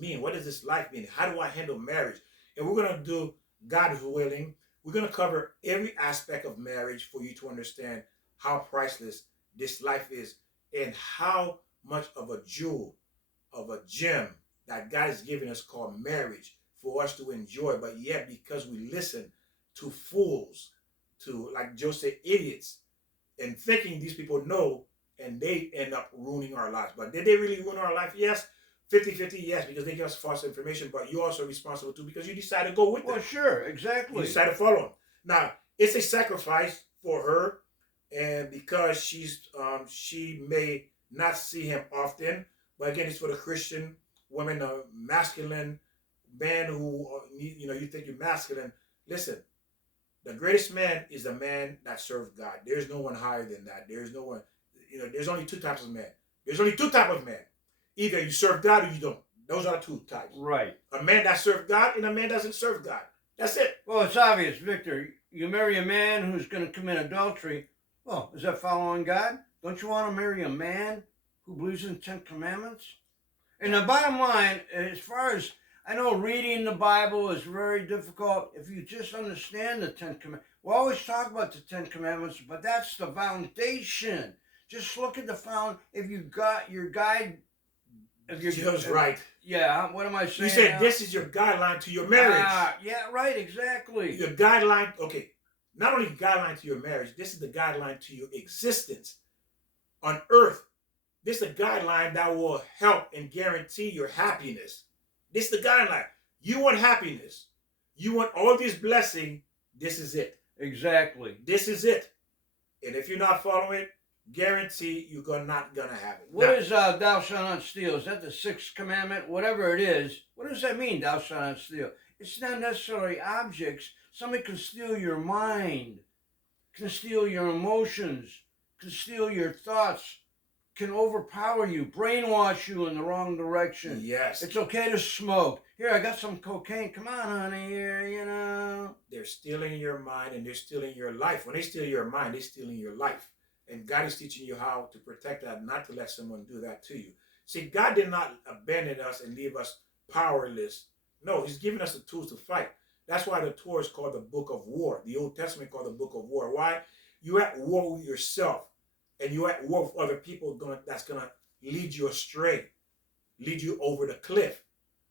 mean? What does this life mean? How do I handle marriage? And we're going to do, God willing, we're going to cover every aspect of marriage for you to understand how priceless this life is and how much of a jewel, of a gem that God has given us called marriage for us to enjoy. But yet, because we listen to fools, to, like Joe said, idiots, and thinking these people know, and they end up ruining our lives. But did they really ruin our life? Yes. 50-50, yes, because they give us false information, but you're also responsible too because you decide to go with them. Well, sure, exactly. You decide to follow them. Now, it's a sacrifice for her, and because she may not see him often, but again, it's for the Christian women, a masculine man who, you think you're masculine. Listen, the greatest man is the man that serves God. There's no one higher than that. There's no one, there's only two types of men. There's only two types of men. Either you serve God or you don't. Those are the two types. Right. A man that serves God and a man that doesn't serve God. That's it. Well, it's obvious, Victor. You marry a man who's going to commit adultery. Well, is that following God? Don't you want to marry a man who believes in the Ten Commandments? And the bottom line, as far as I know, reading the Bible is very difficult if you just understand the Ten Commandments. We always talk about the Ten Commandments, but that's the foundation. Just look at the if you got your guide. Joe's right. Yeah, what am I saying? You said now? this is your guideline to your marriage. Yeah, right, exactly. Your guideline, okay, not only guideline to your marriage, this is the guideline to your existence on earth. This is a guideline that will help and guarantee your happiness. This is the guideline. You want happiness. You want all this blessing. This is it. Exactly. This is it. And if you're not following it, guarantee you're not gonna have it. What is thou shalt not steal? Is that the sixth commandment? Whatever it is, what does that mean, thou shalt not steal? It's not necessarily objects. Somebody can steal your mind, can steal your emotions, can steal your thoughts. can overpower you, brainwash you in the wrong direction. Yes. It's okay to smoke. Here, I got some cocaine. Come on, honey, here, you know. They're stealing your mind and they're stealing your life. When they steal your mind, they're stealing your life. And God is teaching you how to protect that, not to let someone do that to you. See, God did not abandon us and leave us powerless. No, He's given us the tools to fight. That's why the Torah is called the Book of War. The Old Testament called the Book of War. Why? You're at war with yourself. And you're at war with other people that's going to lead you astray, lead you over the cliff.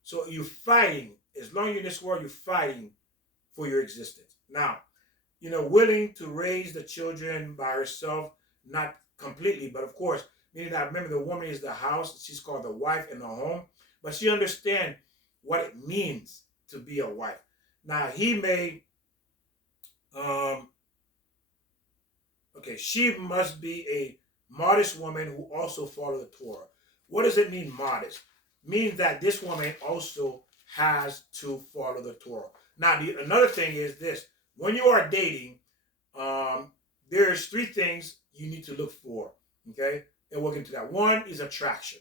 So you're fighting. As long as you're in this world, you're fighting for your existence. Now, willing to raise the children by herself, not completely, but of course, meaning that, remember, the woman is the house. She's called the wife in the home. But she understands what it means to be a wife. Now, she must be a modest woman who also follows the Torah. What does it mean, modest? It means that this woman also has to follow the Torah. Now, another thing is this. When you are dating, there's 3 things you need to look for, okay? And we'll get into that. 1 is attraction.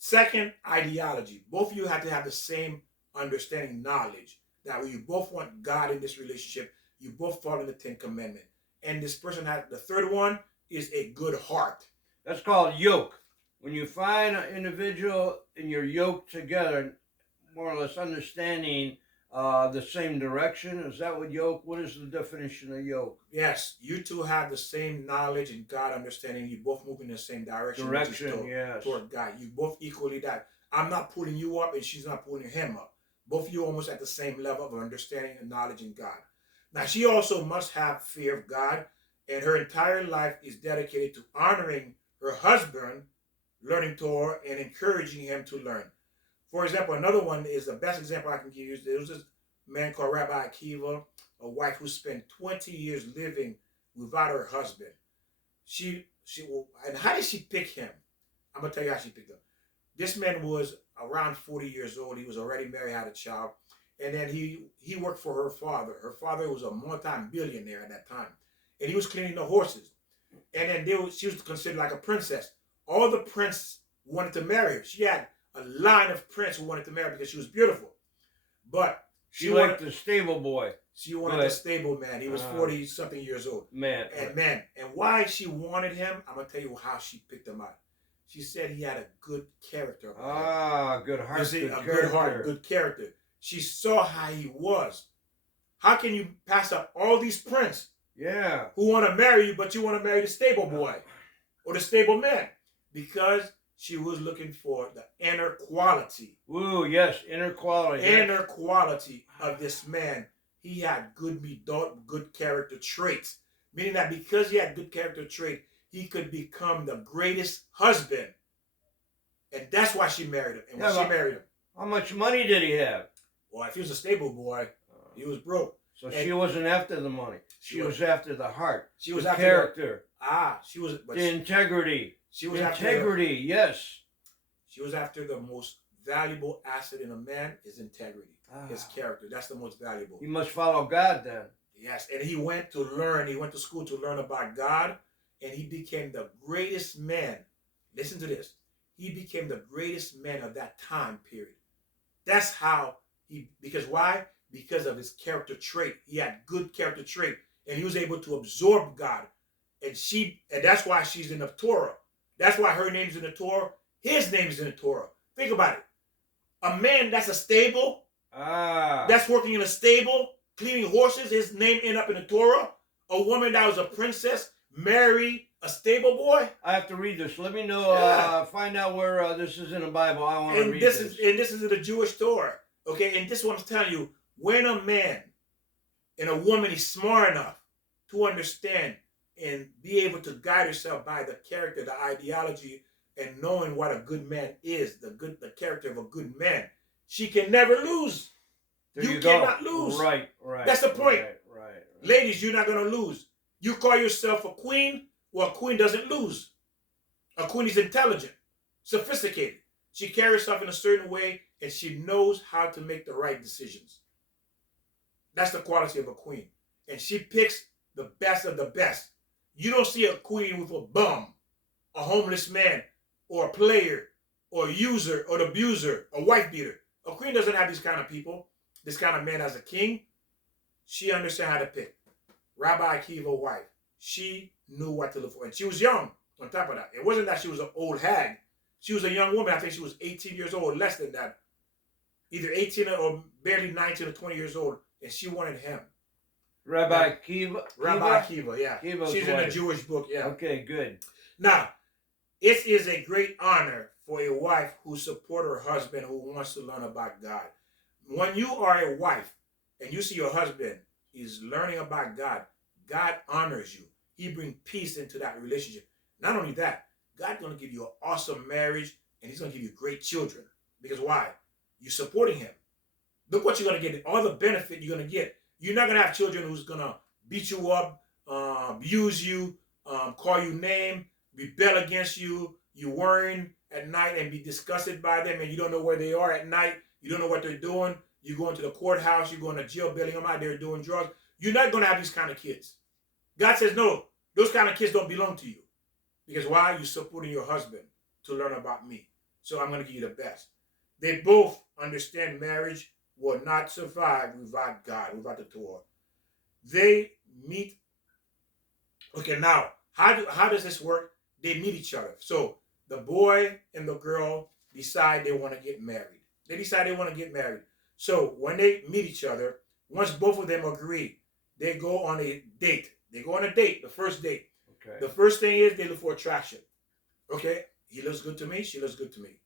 2nd, ideology. Both of you have to have the same understanding, knowledge, that when you both want God in this relationship, you both follow the 10 Commandments. And this person has, the 3rd one is a good heart. That's called yoke. When you find an individual and you're yoked together, more or less understanding the same direction, is that what yoke? What is the definition of yoke? Yes, you two have the same knowledge and God understanding. You both move in the same direction. Yes. Toward God. You both equally that. I'm not pulling you up and she's not pulling him up. Both of you almost at the same level of understanding and knowledge in God. Now, she also must have fear of God, and her entire life is dedicated to honoring her husband, learning Torah, and encouraging him to learn. For example, another one is the best example I can give you. There was this man called Rabbi Akiva, a wife who spent 20 years living without her husband. And how did she pick him? I'm going to tell you how she picked him. This man was around 40 years old. He was already married, had a child. And then he worked for her father. Her father was a multi-billionaire at that time. And he was cleaning the horses. And then she was considered like a princess. All the princes wanted to marry her. She had a line of princes who wanted to marry her because she was beautiful. But she liked the stable boy. She wanted the stable man. He was 40-something years old. And why she wanted him, I'm going to tell you how she picked him out. She said he had a good character. Good heart. You see, good heart, good character. She saw how he was. How can you pass up all these princes who want to marry you, but you want to marry the stable boy or the stable man? Because she was looking for the inner quality. Ooh, yes, inner quality. Inner quality of this man. He had good character traits. Meaning that because he had good character traits, he could become the greatest husband. And that's why she married him. And when she married him. How much money did he have? Well, if he was a stable boy, he was broke. So she wasn't after the money. She was after the heart. She was the after character. She was the integrity. She was integrity. Yes. She was after the most valuable asset in a man is integrity. His character. That's the most valuable. He must follow God then. Yes, and he went to learn. He went to school to learn about God, and he became the greatest man. Listen to this. He became the greatest man of that time period. That's how because why? Because of his character trait. He had good character trait, and he was able to absorb God. And that's why she's in the Torah. That's why her name's in the Torah. His name's in the Torah. Think about it. A man that's a stable, that's working in a stable, cleaning horses, his name ended up in the Torah. A woman that was a princess, married a stable boy. I have to read this. Let me know, find out where this is in the Bible. I want to read this. And this is in the Jewish Torah. Okay, and this one I'm telling you, when a man and a woman is smart enough to understand and be able to guide herself by the character, the ideology, and knowing what a good man is, the character of a good man, she can never lose. You cannot lose. Right. That's the point. Right. Ladies, you're not going to lose. You call yourself a queen, well, a queen doesn't lose. A queen is intelligent, sophisticated. She carries herself in a certain way, and she knows how to make the right decisions. That's the quality of a queen. And she picks the best of the best. You don't see a queen with a bum. a homeless man or a player or a user or an abuser, a wife beater. A queen doesn't have these kind of people, this kind of man as a king. She understands how to pick. Rabbi Akiva's wife, she knew what to look for. And she was young on top of that. It wasn't that she was an old hag. She was a young woman. I think she was 18 years old, less than that. Either 18 or barely 19 or 20 years old. And she wanted him. Rabbi Akiva? Rabbi Akiva, yeah. Akiva's She's in wife. a Jewish book, yeah. Okay, good. Now, it is a great honor for a wife who supports her husband who wants to learn about God. When you are a wife and you see your husband is learning about God, God honors you. He brings peace into that relationship. Not only that, God's going to give you an awesome marriage and he's going to give you great children. Because why? You're supporting him. Look what you're going to get. All the benefit you're going to get. You're not going to have children who's going to beat you up, abuse you, call you name, rebel against you. You're worrying at night and be disgusted by them and you don't know where they are at night. You don't know what they're doing. You're going to the courthouse. You're going to jail, bailing them out there doing drugs. You're not going to have these kind of kids. God says, no, those kind of kids don't belong to you. Because why? You're supporting your husband to learn about me. So I'm going to give you the best. They both understand marriage will not survive without God, without the Torah. They meet. Okay, now, how does this work? They meet each other. So the boy and the girl decide they want to get married. They decide they want to get married. So when they meet each other, once both of them agree, they go on a date. They go on a date, the first date. Okay. The first thing is they look for attraction. Okay, he looks good to me, she looks good to me.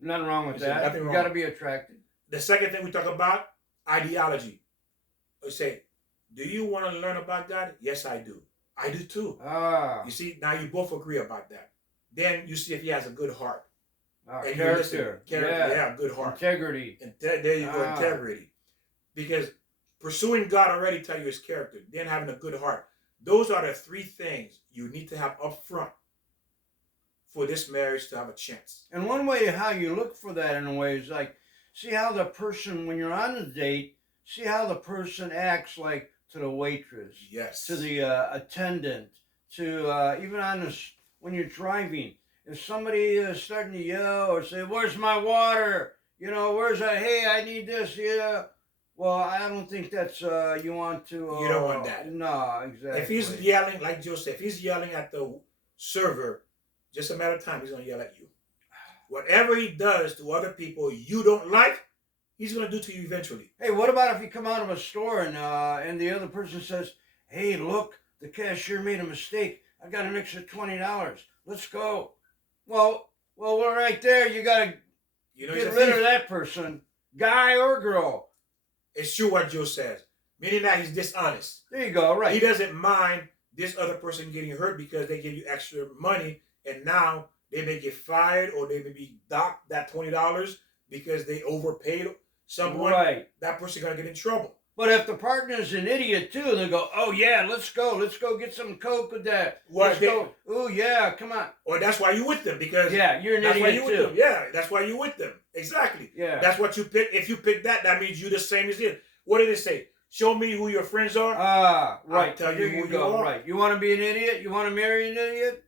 Nothing wrong with There's that. nothing You wrong. got to be attracted. The second thing we talk about, ideology. We say, do you want to learn about God? Yes, I do. I do too. Ah, You see, now you both agree about that. Then you see if he has a good heart. And you listen. character. Yeah, good heart. Integrity. And there you go, integrity. Because pursuing God already tell you his character. Then having a good heart. Those are the three things you need to have up front for this marriage to have a chance. And one way how you look for that in a way is like, see how the person, when you're on a date, see how the person acts like to the waitress, Yes. to the attendant, to even on the, when you're driving. If somebody is starting to yell or say, where's my water? You know, where's that? Hey, I need this. Yeah. Well, I don't think that's, you want to. You don't want that. No, exactly. If he's yelling, like Joe said, if he's yelling at the server, just a matter of time, he's going to yell at you. Whatever he does to other people you don't like, he's going to do to you eventually. Hey, what about if you come out of a store and the other person says, hey, look, the cashier made a mistake. I got an extra $20. Let's go. Well, we're right there. You got to get rid of that person, guy or girl. It's true what Joe says, meaning that he's dishonest. There you go, right. He doesn't mind this other person getting hurt because they give you extra money, and now they may get fired or they may be docked that $20 because they overpaid someone. Right. That person going to get in trouble. But if the partner's an idiot too, they go, oh yeah, let's go get some Coke with that. Let's go. Oh yeah, come on. Or that's why you're with them, because yeah, you're an that's idiot why you're too. with them. Yeah, that's why you're with them. Exactly. Yeah. That's what you pick. If you pick that, that means you're the same as him. What did it say? Show me who your friends are. Ah, right. I'll tell there you who go. you are. Right. You want to be an idiot? You want to marry an idiot?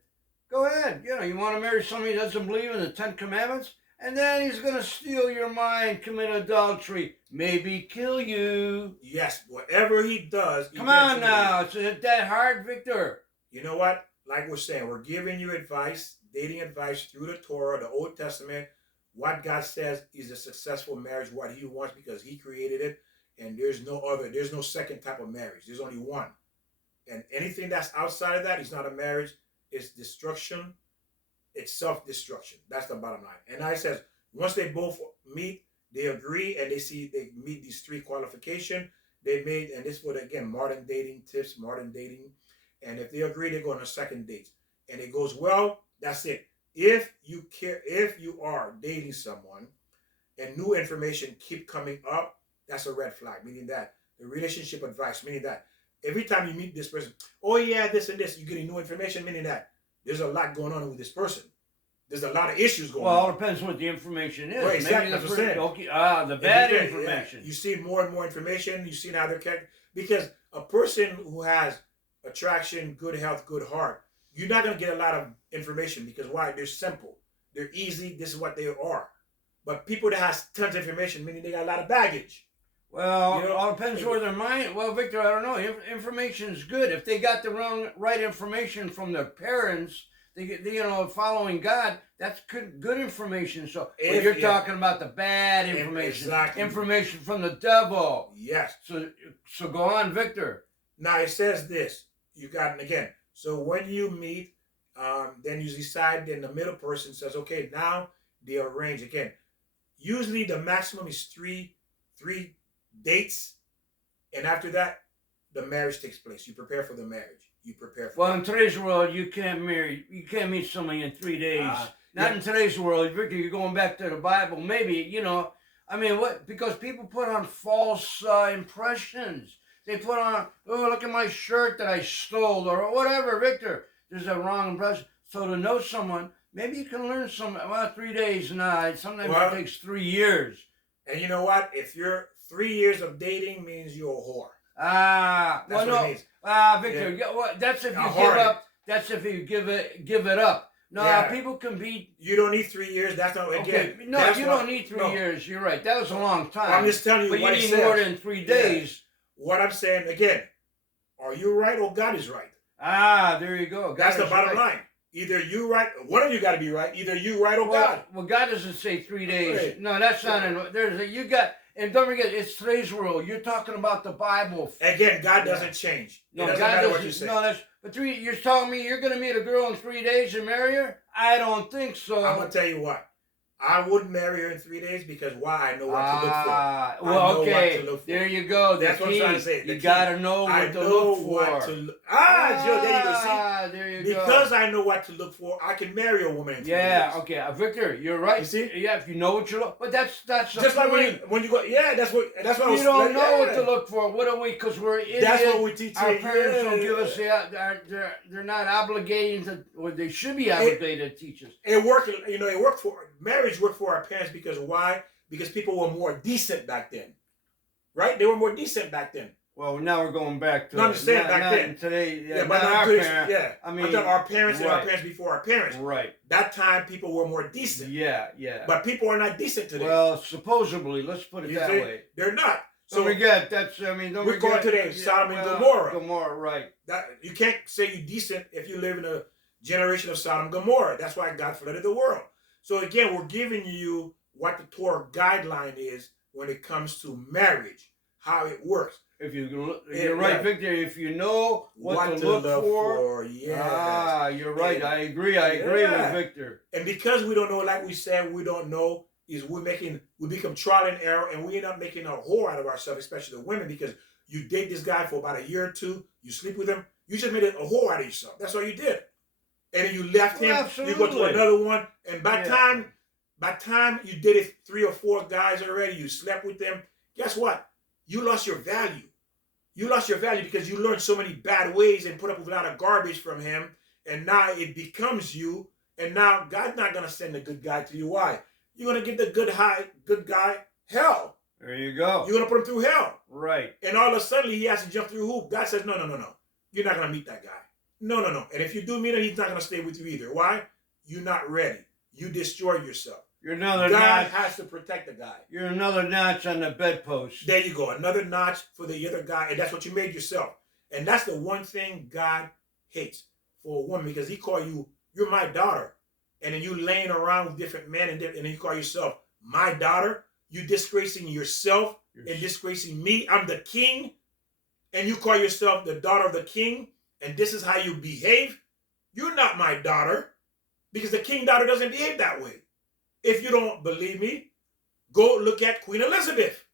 Go ahead. You know, you want to marry somebody who doesn't believe in the 10 Commandments? And then he's going to steal your mind, commit adultery, maybe kill you. Yes, whatever he does. Come on now. It's that hard, Victor. You know what? Like we're saying, we're giving you advice, dating advice through the Torah, the Old Testament, what God says is a successful marriage, what he wants because he created it. And there's no second type of marriage. There's only one. And anything that's outside of that is not a marriage. It's destruction. It's self-destruction. That's the bottom line. And I says, once they both meet, they agree, and they meet these three qualifications. They made, and this was again modern dating tips, modern dating. And if they agree, they go on a second date, and it goes well. That's it. If you are dating someone, and new information keep coming up, that's a red flag. Meaning that the relationship advice, meaning that every time you meet this person, oh yeah, this and this, you're getting new information, meaning that there's a lot going on with this person. There's a lot of issues going on. Well, it depends what the information is. Right, exactly. Maybe That's what I'm saying. Okay, the bad information. Yeah. You see more and more information. You see how they're because a person who has attraction, good health, good heart, you're not going to get a lot of information because why? They're simple. They're easy. This is what they are. But people that has tons of information, meaning they got a lot of baggage. Well, You know? all depends where their mind. Well, Victor, I don't know. Information is good if they got the right information from their parents. Following God, that's good information. So If- you're yeah. talking about the bad information, Exactly. information from the devil. Yes. So go on, Victor. Now it says this. You got it again. So when you meet, then you decide. Then the middle person says, "Okay, now they arrange again." Usually the maximum is three dates, and after that, the marriage takes place. You prepare for the marriage. You prepare for. Well, in today's world, you can't meet somebody in 3 days. Not yeah. in today's world, Victor. You're going back to the Bible. Maybe I mean, what? Because people put on false impressions. They put on, oh, look at my shirt that I stole or whatever, Victor. There's a wrong impression. So to know someone, maybe you can learn some. Well, 3 days, nah. Sometimes it takes 3 years. And you know what? If you're 3 years of dating, means you're a whore. That's what it means. Victor, Yeah. that's if you A give harlot. up. That's if you give it up. No, Yeah. people can be. You don't need 3 years. That's not again. Okay, no, that's you why- don't need 3 no. years. You're right. That was a long time. I'm just telling you but what you it need says. more than 3 days. What I'm saying again, are you right or God is right? There you go. God That's the is bottom right. line. Either you right, one of you got to be right. Either you right or God. Well, God doesn't say 3 days. Right. No, that's not in. You got, and don't forget, it's today's world. You're talking about the Bible. Again, God doesn't change. No, it doesn't God matter doesn't. what you say. No, but you're telling me you're going to meet a girl in 3 days and marry her? I don't think so. I'm gonna tell you what. I wouldn't marry her in 3 days because why? I know what to look for. Well, I know what okay. to look for. There you go. That's what I'm trying to say. You The key. got to know I what to know look for. what to look. Joe, there you go. See, There you go. because I know what to look for, I can marry a woman in 3 Yeah, days. okay, Victor, you're right. You see? Yeah, if you know what you look, but that's Just the like point. when you go, yeah, that's what I was. We don't know what yeah. to look for. What are we? Because we're idiots. That's what we teach Our you. parents don't Yeah. give us they're not obligating to, or they should be obligated to teach us. It worked. It worked for marriage. Worked for our parents because why? Because people were more decent back then, right? They were more decent back then. Well, now we're going back to. No, I'm just saying back then. Today, Yeah, not but not our good. parents. Yeah, I mean, I'm talking our parents and our right. parents before our parents. Right. That time, people were more decent. Yeah. But people are not decent today. Well, supposedly, let's put it You that see? way. They're not. So So forget that's. I mean, don't we're going forget, today, Sodom and Gomorrah. Gomorrah, right? that you can't say you're decent if you live in a generation of Sodom and Gomorrah. That's why God flooded the world. So again, we're giving you what the Torah guideline is when it comes to marriage, how it works. If you're right, yeah. Victor. If you know what to look for, yeah. you're right. And- I agree with Yeah. Victor. And because we don't know, like we said, we don't know, is we become trial and error, and we end up making a whore out of ourselves, especially the women, because you date this guy for about a year or two, you sleep with him, you just made a whore out of yourself. That's all you did. And then you left him, you go to absolutely. another one, and by Yeah. time you dated 3 or 4 guys already, you slept with them, guess what? You lost your value. You lost your value because you learned so many bad ways and put up with a lot of garbage from him, and now it becomes you, and now God's not going to send a good guy to you. Why? You're going to give the good guy hell. There you go. You're going to put him through hell. Right. And all of a sudden, he has to jump through a hoop. God says, no. You're not going to meet that guy. No. And if you do meet him, he's not going to stay with you either. Why? You're not ready. You destroyed yourself. You're another God notch. has to protect the guy. You're another notch on the bedpost. There you go. Another notch for the other guy. And that's what you made yourself. And that's the one thing God hates for a woman, because he called you, you're my daughter. And then you laying around with different men, and then you call yourself my daughter. You disgracing yourself and disgracing me. I'm the king. And you call yourself the daughter of the king. And this is how you behave. You're not my daughter, because the king daughter doesn't behave that way. If you don't believe me, go look at Queen Elizabeth.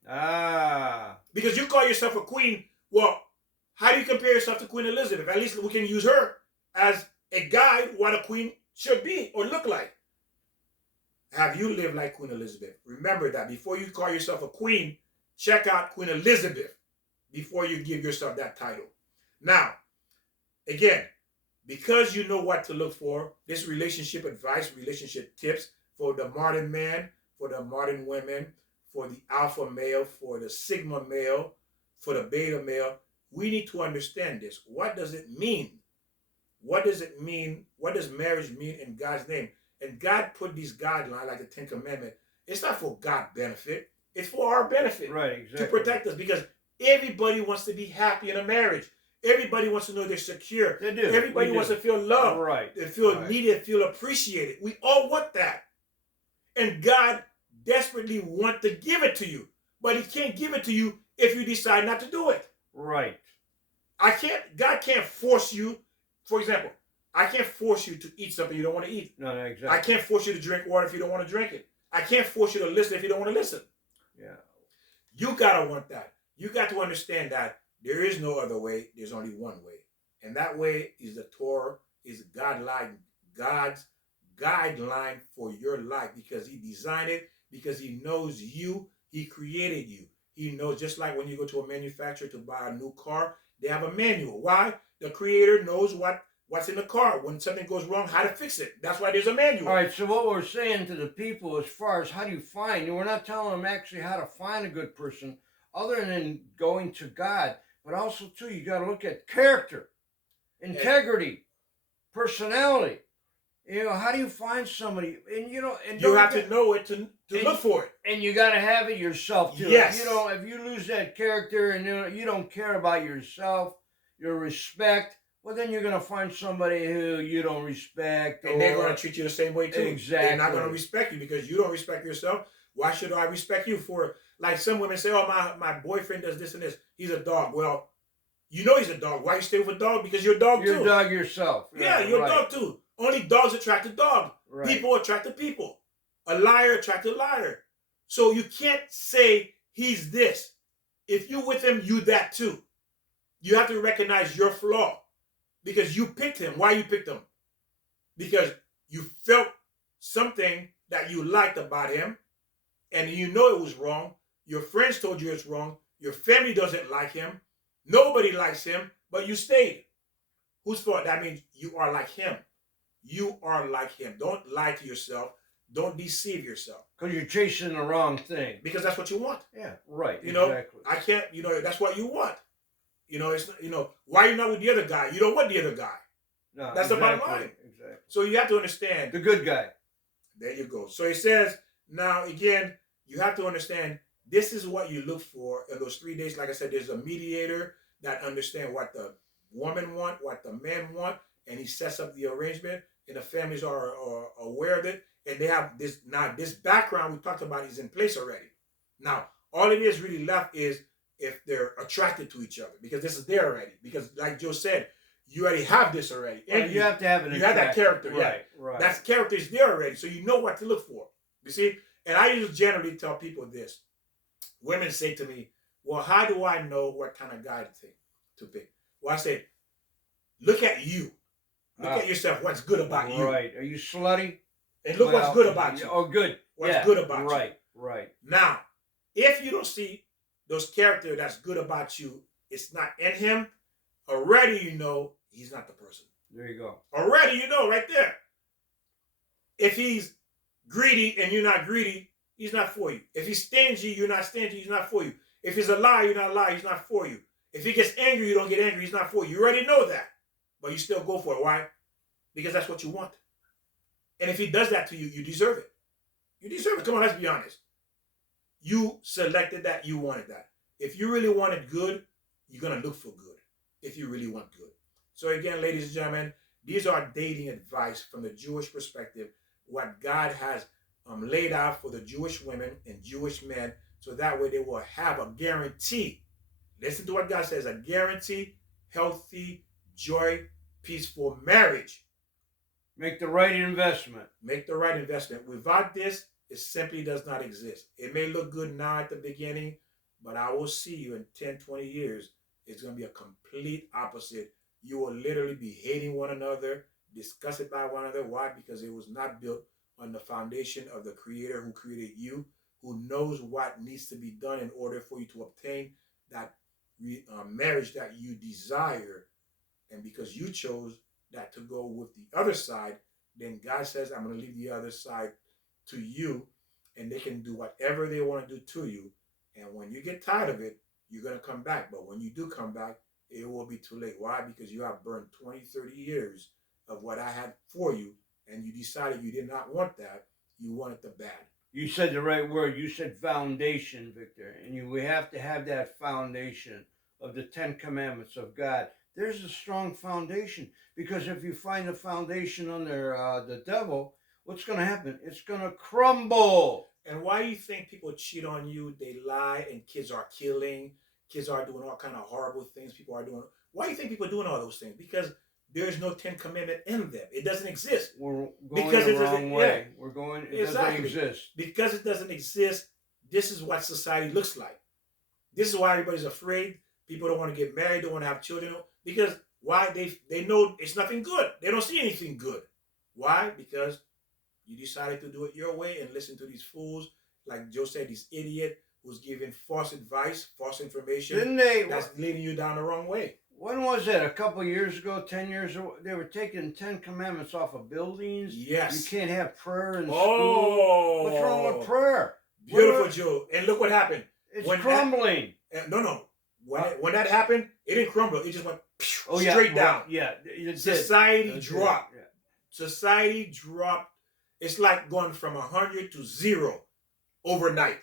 Because you call yourself a queen. Well, how do you compare yourself to Queen Elizabeth? At least we can use her as a guide what a queen should be or look like. Have you lived like Queen Elizabeth? Remember that before you call yourself a queen, check out Queen Elizabeth before you give yourself that title. Now, again, because you know what to look for, this relationship advice, relationship tips for the modern man, for the modern women, for the alpha male, for the sigma male, for the beta male, we need to understand this. What does it mean what does it mean? What does marriage mean in God's name? And God put these guidelines, like the Ten Commandments. It's not for God's benefit. It's for our benefit. Right, To exactly. protect us, because everybody wants to be happy in a marriage. Everybody wants to know they're secure. They do. Everybody We wants do. to feel loved. Right. They feel Right. needed, feel appreciated. We all want that. And God desperately wants to give it to you. But he can't give it to you if you decide not to do it. Right. God can't force you. For example, I can't force you to eat something you don't want to eat. No, exactly. I can't force you to drink water if you don't want to drink it. I can't force you to listen if you don't want to listen. Yeah. You gotta want that. You got to understand that there is no other way. There's only one way, and that way is the Torah, is God's guideline for your life, because He designed it, because He knows you. He created you. He knows, just like when you go to a manufacturer to buy a new car, they have a manual. Why? The Creator knows what's in the car. When something goes wrong, how to fix it. That's why there's a manual. All right, so what we're saying to the people as far as how do you find, we're not telling them actually how to find a good person other than going to God, but also too, you got to look at character, integrity, personality. How do you find somebody? And and you have to know it to look for it. And you got to have it yourself too. Yes. If you lose that character and you don't care about yourself, your respect, well, then you're going to find somebody who you don't respect. And they're going to treat you the same way too. Exactly. They're not going to respect you because you don't respect yourself. Why should I respect you for? Like some women say, oh, my boyfriend does this and this. He's a dog. Well, you know he's a dog. Why you stay with a dog? Because you're a dog too. You're a dog yourself. Yeah, you're a dog too. Only dogs attract a dog. Right. People attract to people. A liar attracts a liar. So you can't say he's this. If you with him, you that too. You have to recognize your flaw. Because you picked him. Why you picked him? Because you felt something that you liked about him, and you know it was wrong. Your friends told you it's wrong. Your family doesn't like him. Nobody likes him, but you stayed. Whose fault? That means you are like him. You are like him. Don't lie to yourself. Don't deceive yourself. Because you're chasing the wrong thing. Because that's what you want. Yeah, right. Exactly. I can't, that's what you want. It's why are you not with the other guy? You don't want the other guy. No, that's the bottom line. Exactly. So you have to understand. The good guy. There you go. So it says, now again, you have to understand this is what you look for in those 3 days. Like I said, there's a mediator that understands what the woman want, what the man want, and he sets up the arrangement, and the families are aware of it, and they have this. Now, this background we talked about is in place already. Now, all it is really left is if they're attracted to each other, because this is there already. Because like Joe said, you already have this already. And you have to have it. You have that character. Right, yeah. Right. That character is there already, so you know what to look for. You see? And I usually generally tell people this. Women say to me, well, how do I know what kind of guy to pick? Well, I say, look at you. Look at yourself. What's good about you? Right. Are you slutty? And look what's good about you. Oh, good. What's good about you. Right. Now, if you don't see those character that's good about you, it's not in him, already you know he's not the person. There you go. Already you know right there. If he's greedy and you're not greedy, he's not for you. If he's stingy, you're not stingy, he's not for you. If he's a liar, you're not a liar, he's not for you. If he gets angry, you don't get angry, he's not for you. You already know that. But you still go for it. Why? Because that's what you want. And if he does that to you, you deserve it. You deserve it. Come on, let's be honest. You selected that, you wanted that. If you really wanted good, you're going to look for good. If you really want good. So again, ladies and gentlemen, these are dating advice from the Jewish perspective, what God has laid out for the Jewish women and Jewish men, so that way they will have a guarantee. Listen to what God says, a guarantee, healthy, joy, peaceful marriage. Make the right investment. Make the right investment. Without this, it simply does not exist. It may look good now at the beginning, but I will see you in 10, 20 years. It's going to be a complete opposite. You will literally be hating one another, disgusted by one another. Why? Because it was not built on the foundation of the Creator who created you, who knows what needs to be done in order for you to obtain that marriage that you desire. And because you chose that to go with the other side, then God says, I'm going to leave the other side to you, and they can do whatever they want to do to you. And when you get tired of it, you're going to come back. But when you do come back, it will be too late. Why? Because you have burned 20, 30 years of what I had for you, and you decided you did not want that. You wanted the bad. You said the right word. You said foundation, Victor. And we have to have that foundation of the 10 commandments of God. There's a strong foundation, because if you find a foundation under the devil, what's going to happen? It's going to crumble. And why do you think people cheat on you? They lie, and kids are killing. Kids are doing all kind of horrible things. People are doing. Why do you think people are doing all those things? Because there's no 10 commandment in them. It doesn't exist. We're going Because the it doesn't- wrong way. yeah. We're going. It Exactly. doesn't exist. Because it doesn't exist, this is what society looks like. This is why everybody's afraid. People don't want to get married, don't want to have children. Because why? They know it's nothing good. They don't see anything good. Why? Because you decided to do it your way and listen to these fools, like Joe said, this idiot who's giving false advice, false information. Didn't they? That's leading you down the wrong way. When was that? A couple of years ago, 10 years ago, they were taking 10 commandments off of buildings. Yes. You can't have prayer in school. Oh. What's wrong with prayer? Beautiful, Joe. And look what happened. It's When crumbling. No. When that happened, it didn't crumble. It just went Oh, yeah. straight down. Yeah. It did. Society It dropped. did, yeah. Society dropped. It's like going from 100 to 0 overnight.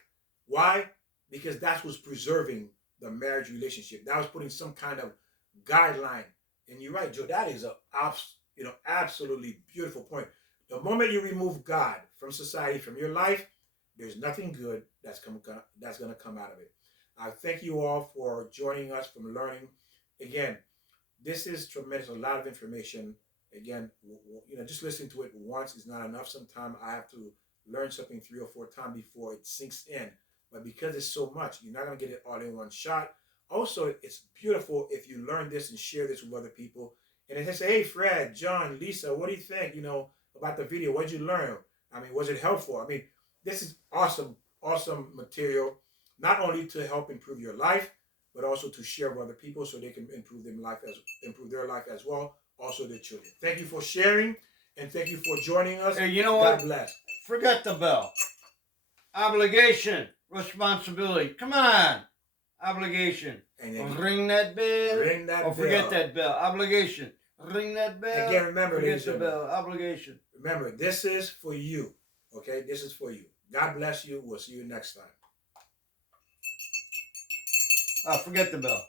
Why? Because that was preserving the marriage relationship. That was putting some kind of guideline. And you're right, Joe. That is a absolutely beautiful point. The moment you remove God from society, from your life, there's nothing good that's going to come out of it. I thank you all for joining us, from learning. Again, this is tremendous. A lot of information. Again, just listening to it once is not enough. Sometimes I have to learn something 3 or 4 times before it sinks in. But because it's so much, you're not going to get it all in one shot. Also, it's beautiful if you learn this and share this with other people. And then they say, hey, Fred, John, Lisa, what do you think, about the video? What did you learn? I mean, was it helpful? I mean, this is awesome material, not only to help improve your life, but also to share with other people so they can improve their life as well, also their children. Thank you for sharing, and thank you for joining us. Hey, you know what? God bless. Forget the bell. Obligation, responsibility. Come on. Obligation. And then Ring that bell. ring that Or forget bell. that bell. Obligation. Ring that bell. Again, remember, forget ladies the and bell. Obligation. Remember, this is for you. Okay? This is for you. God bless you. We'll see you next time. Forget the bell.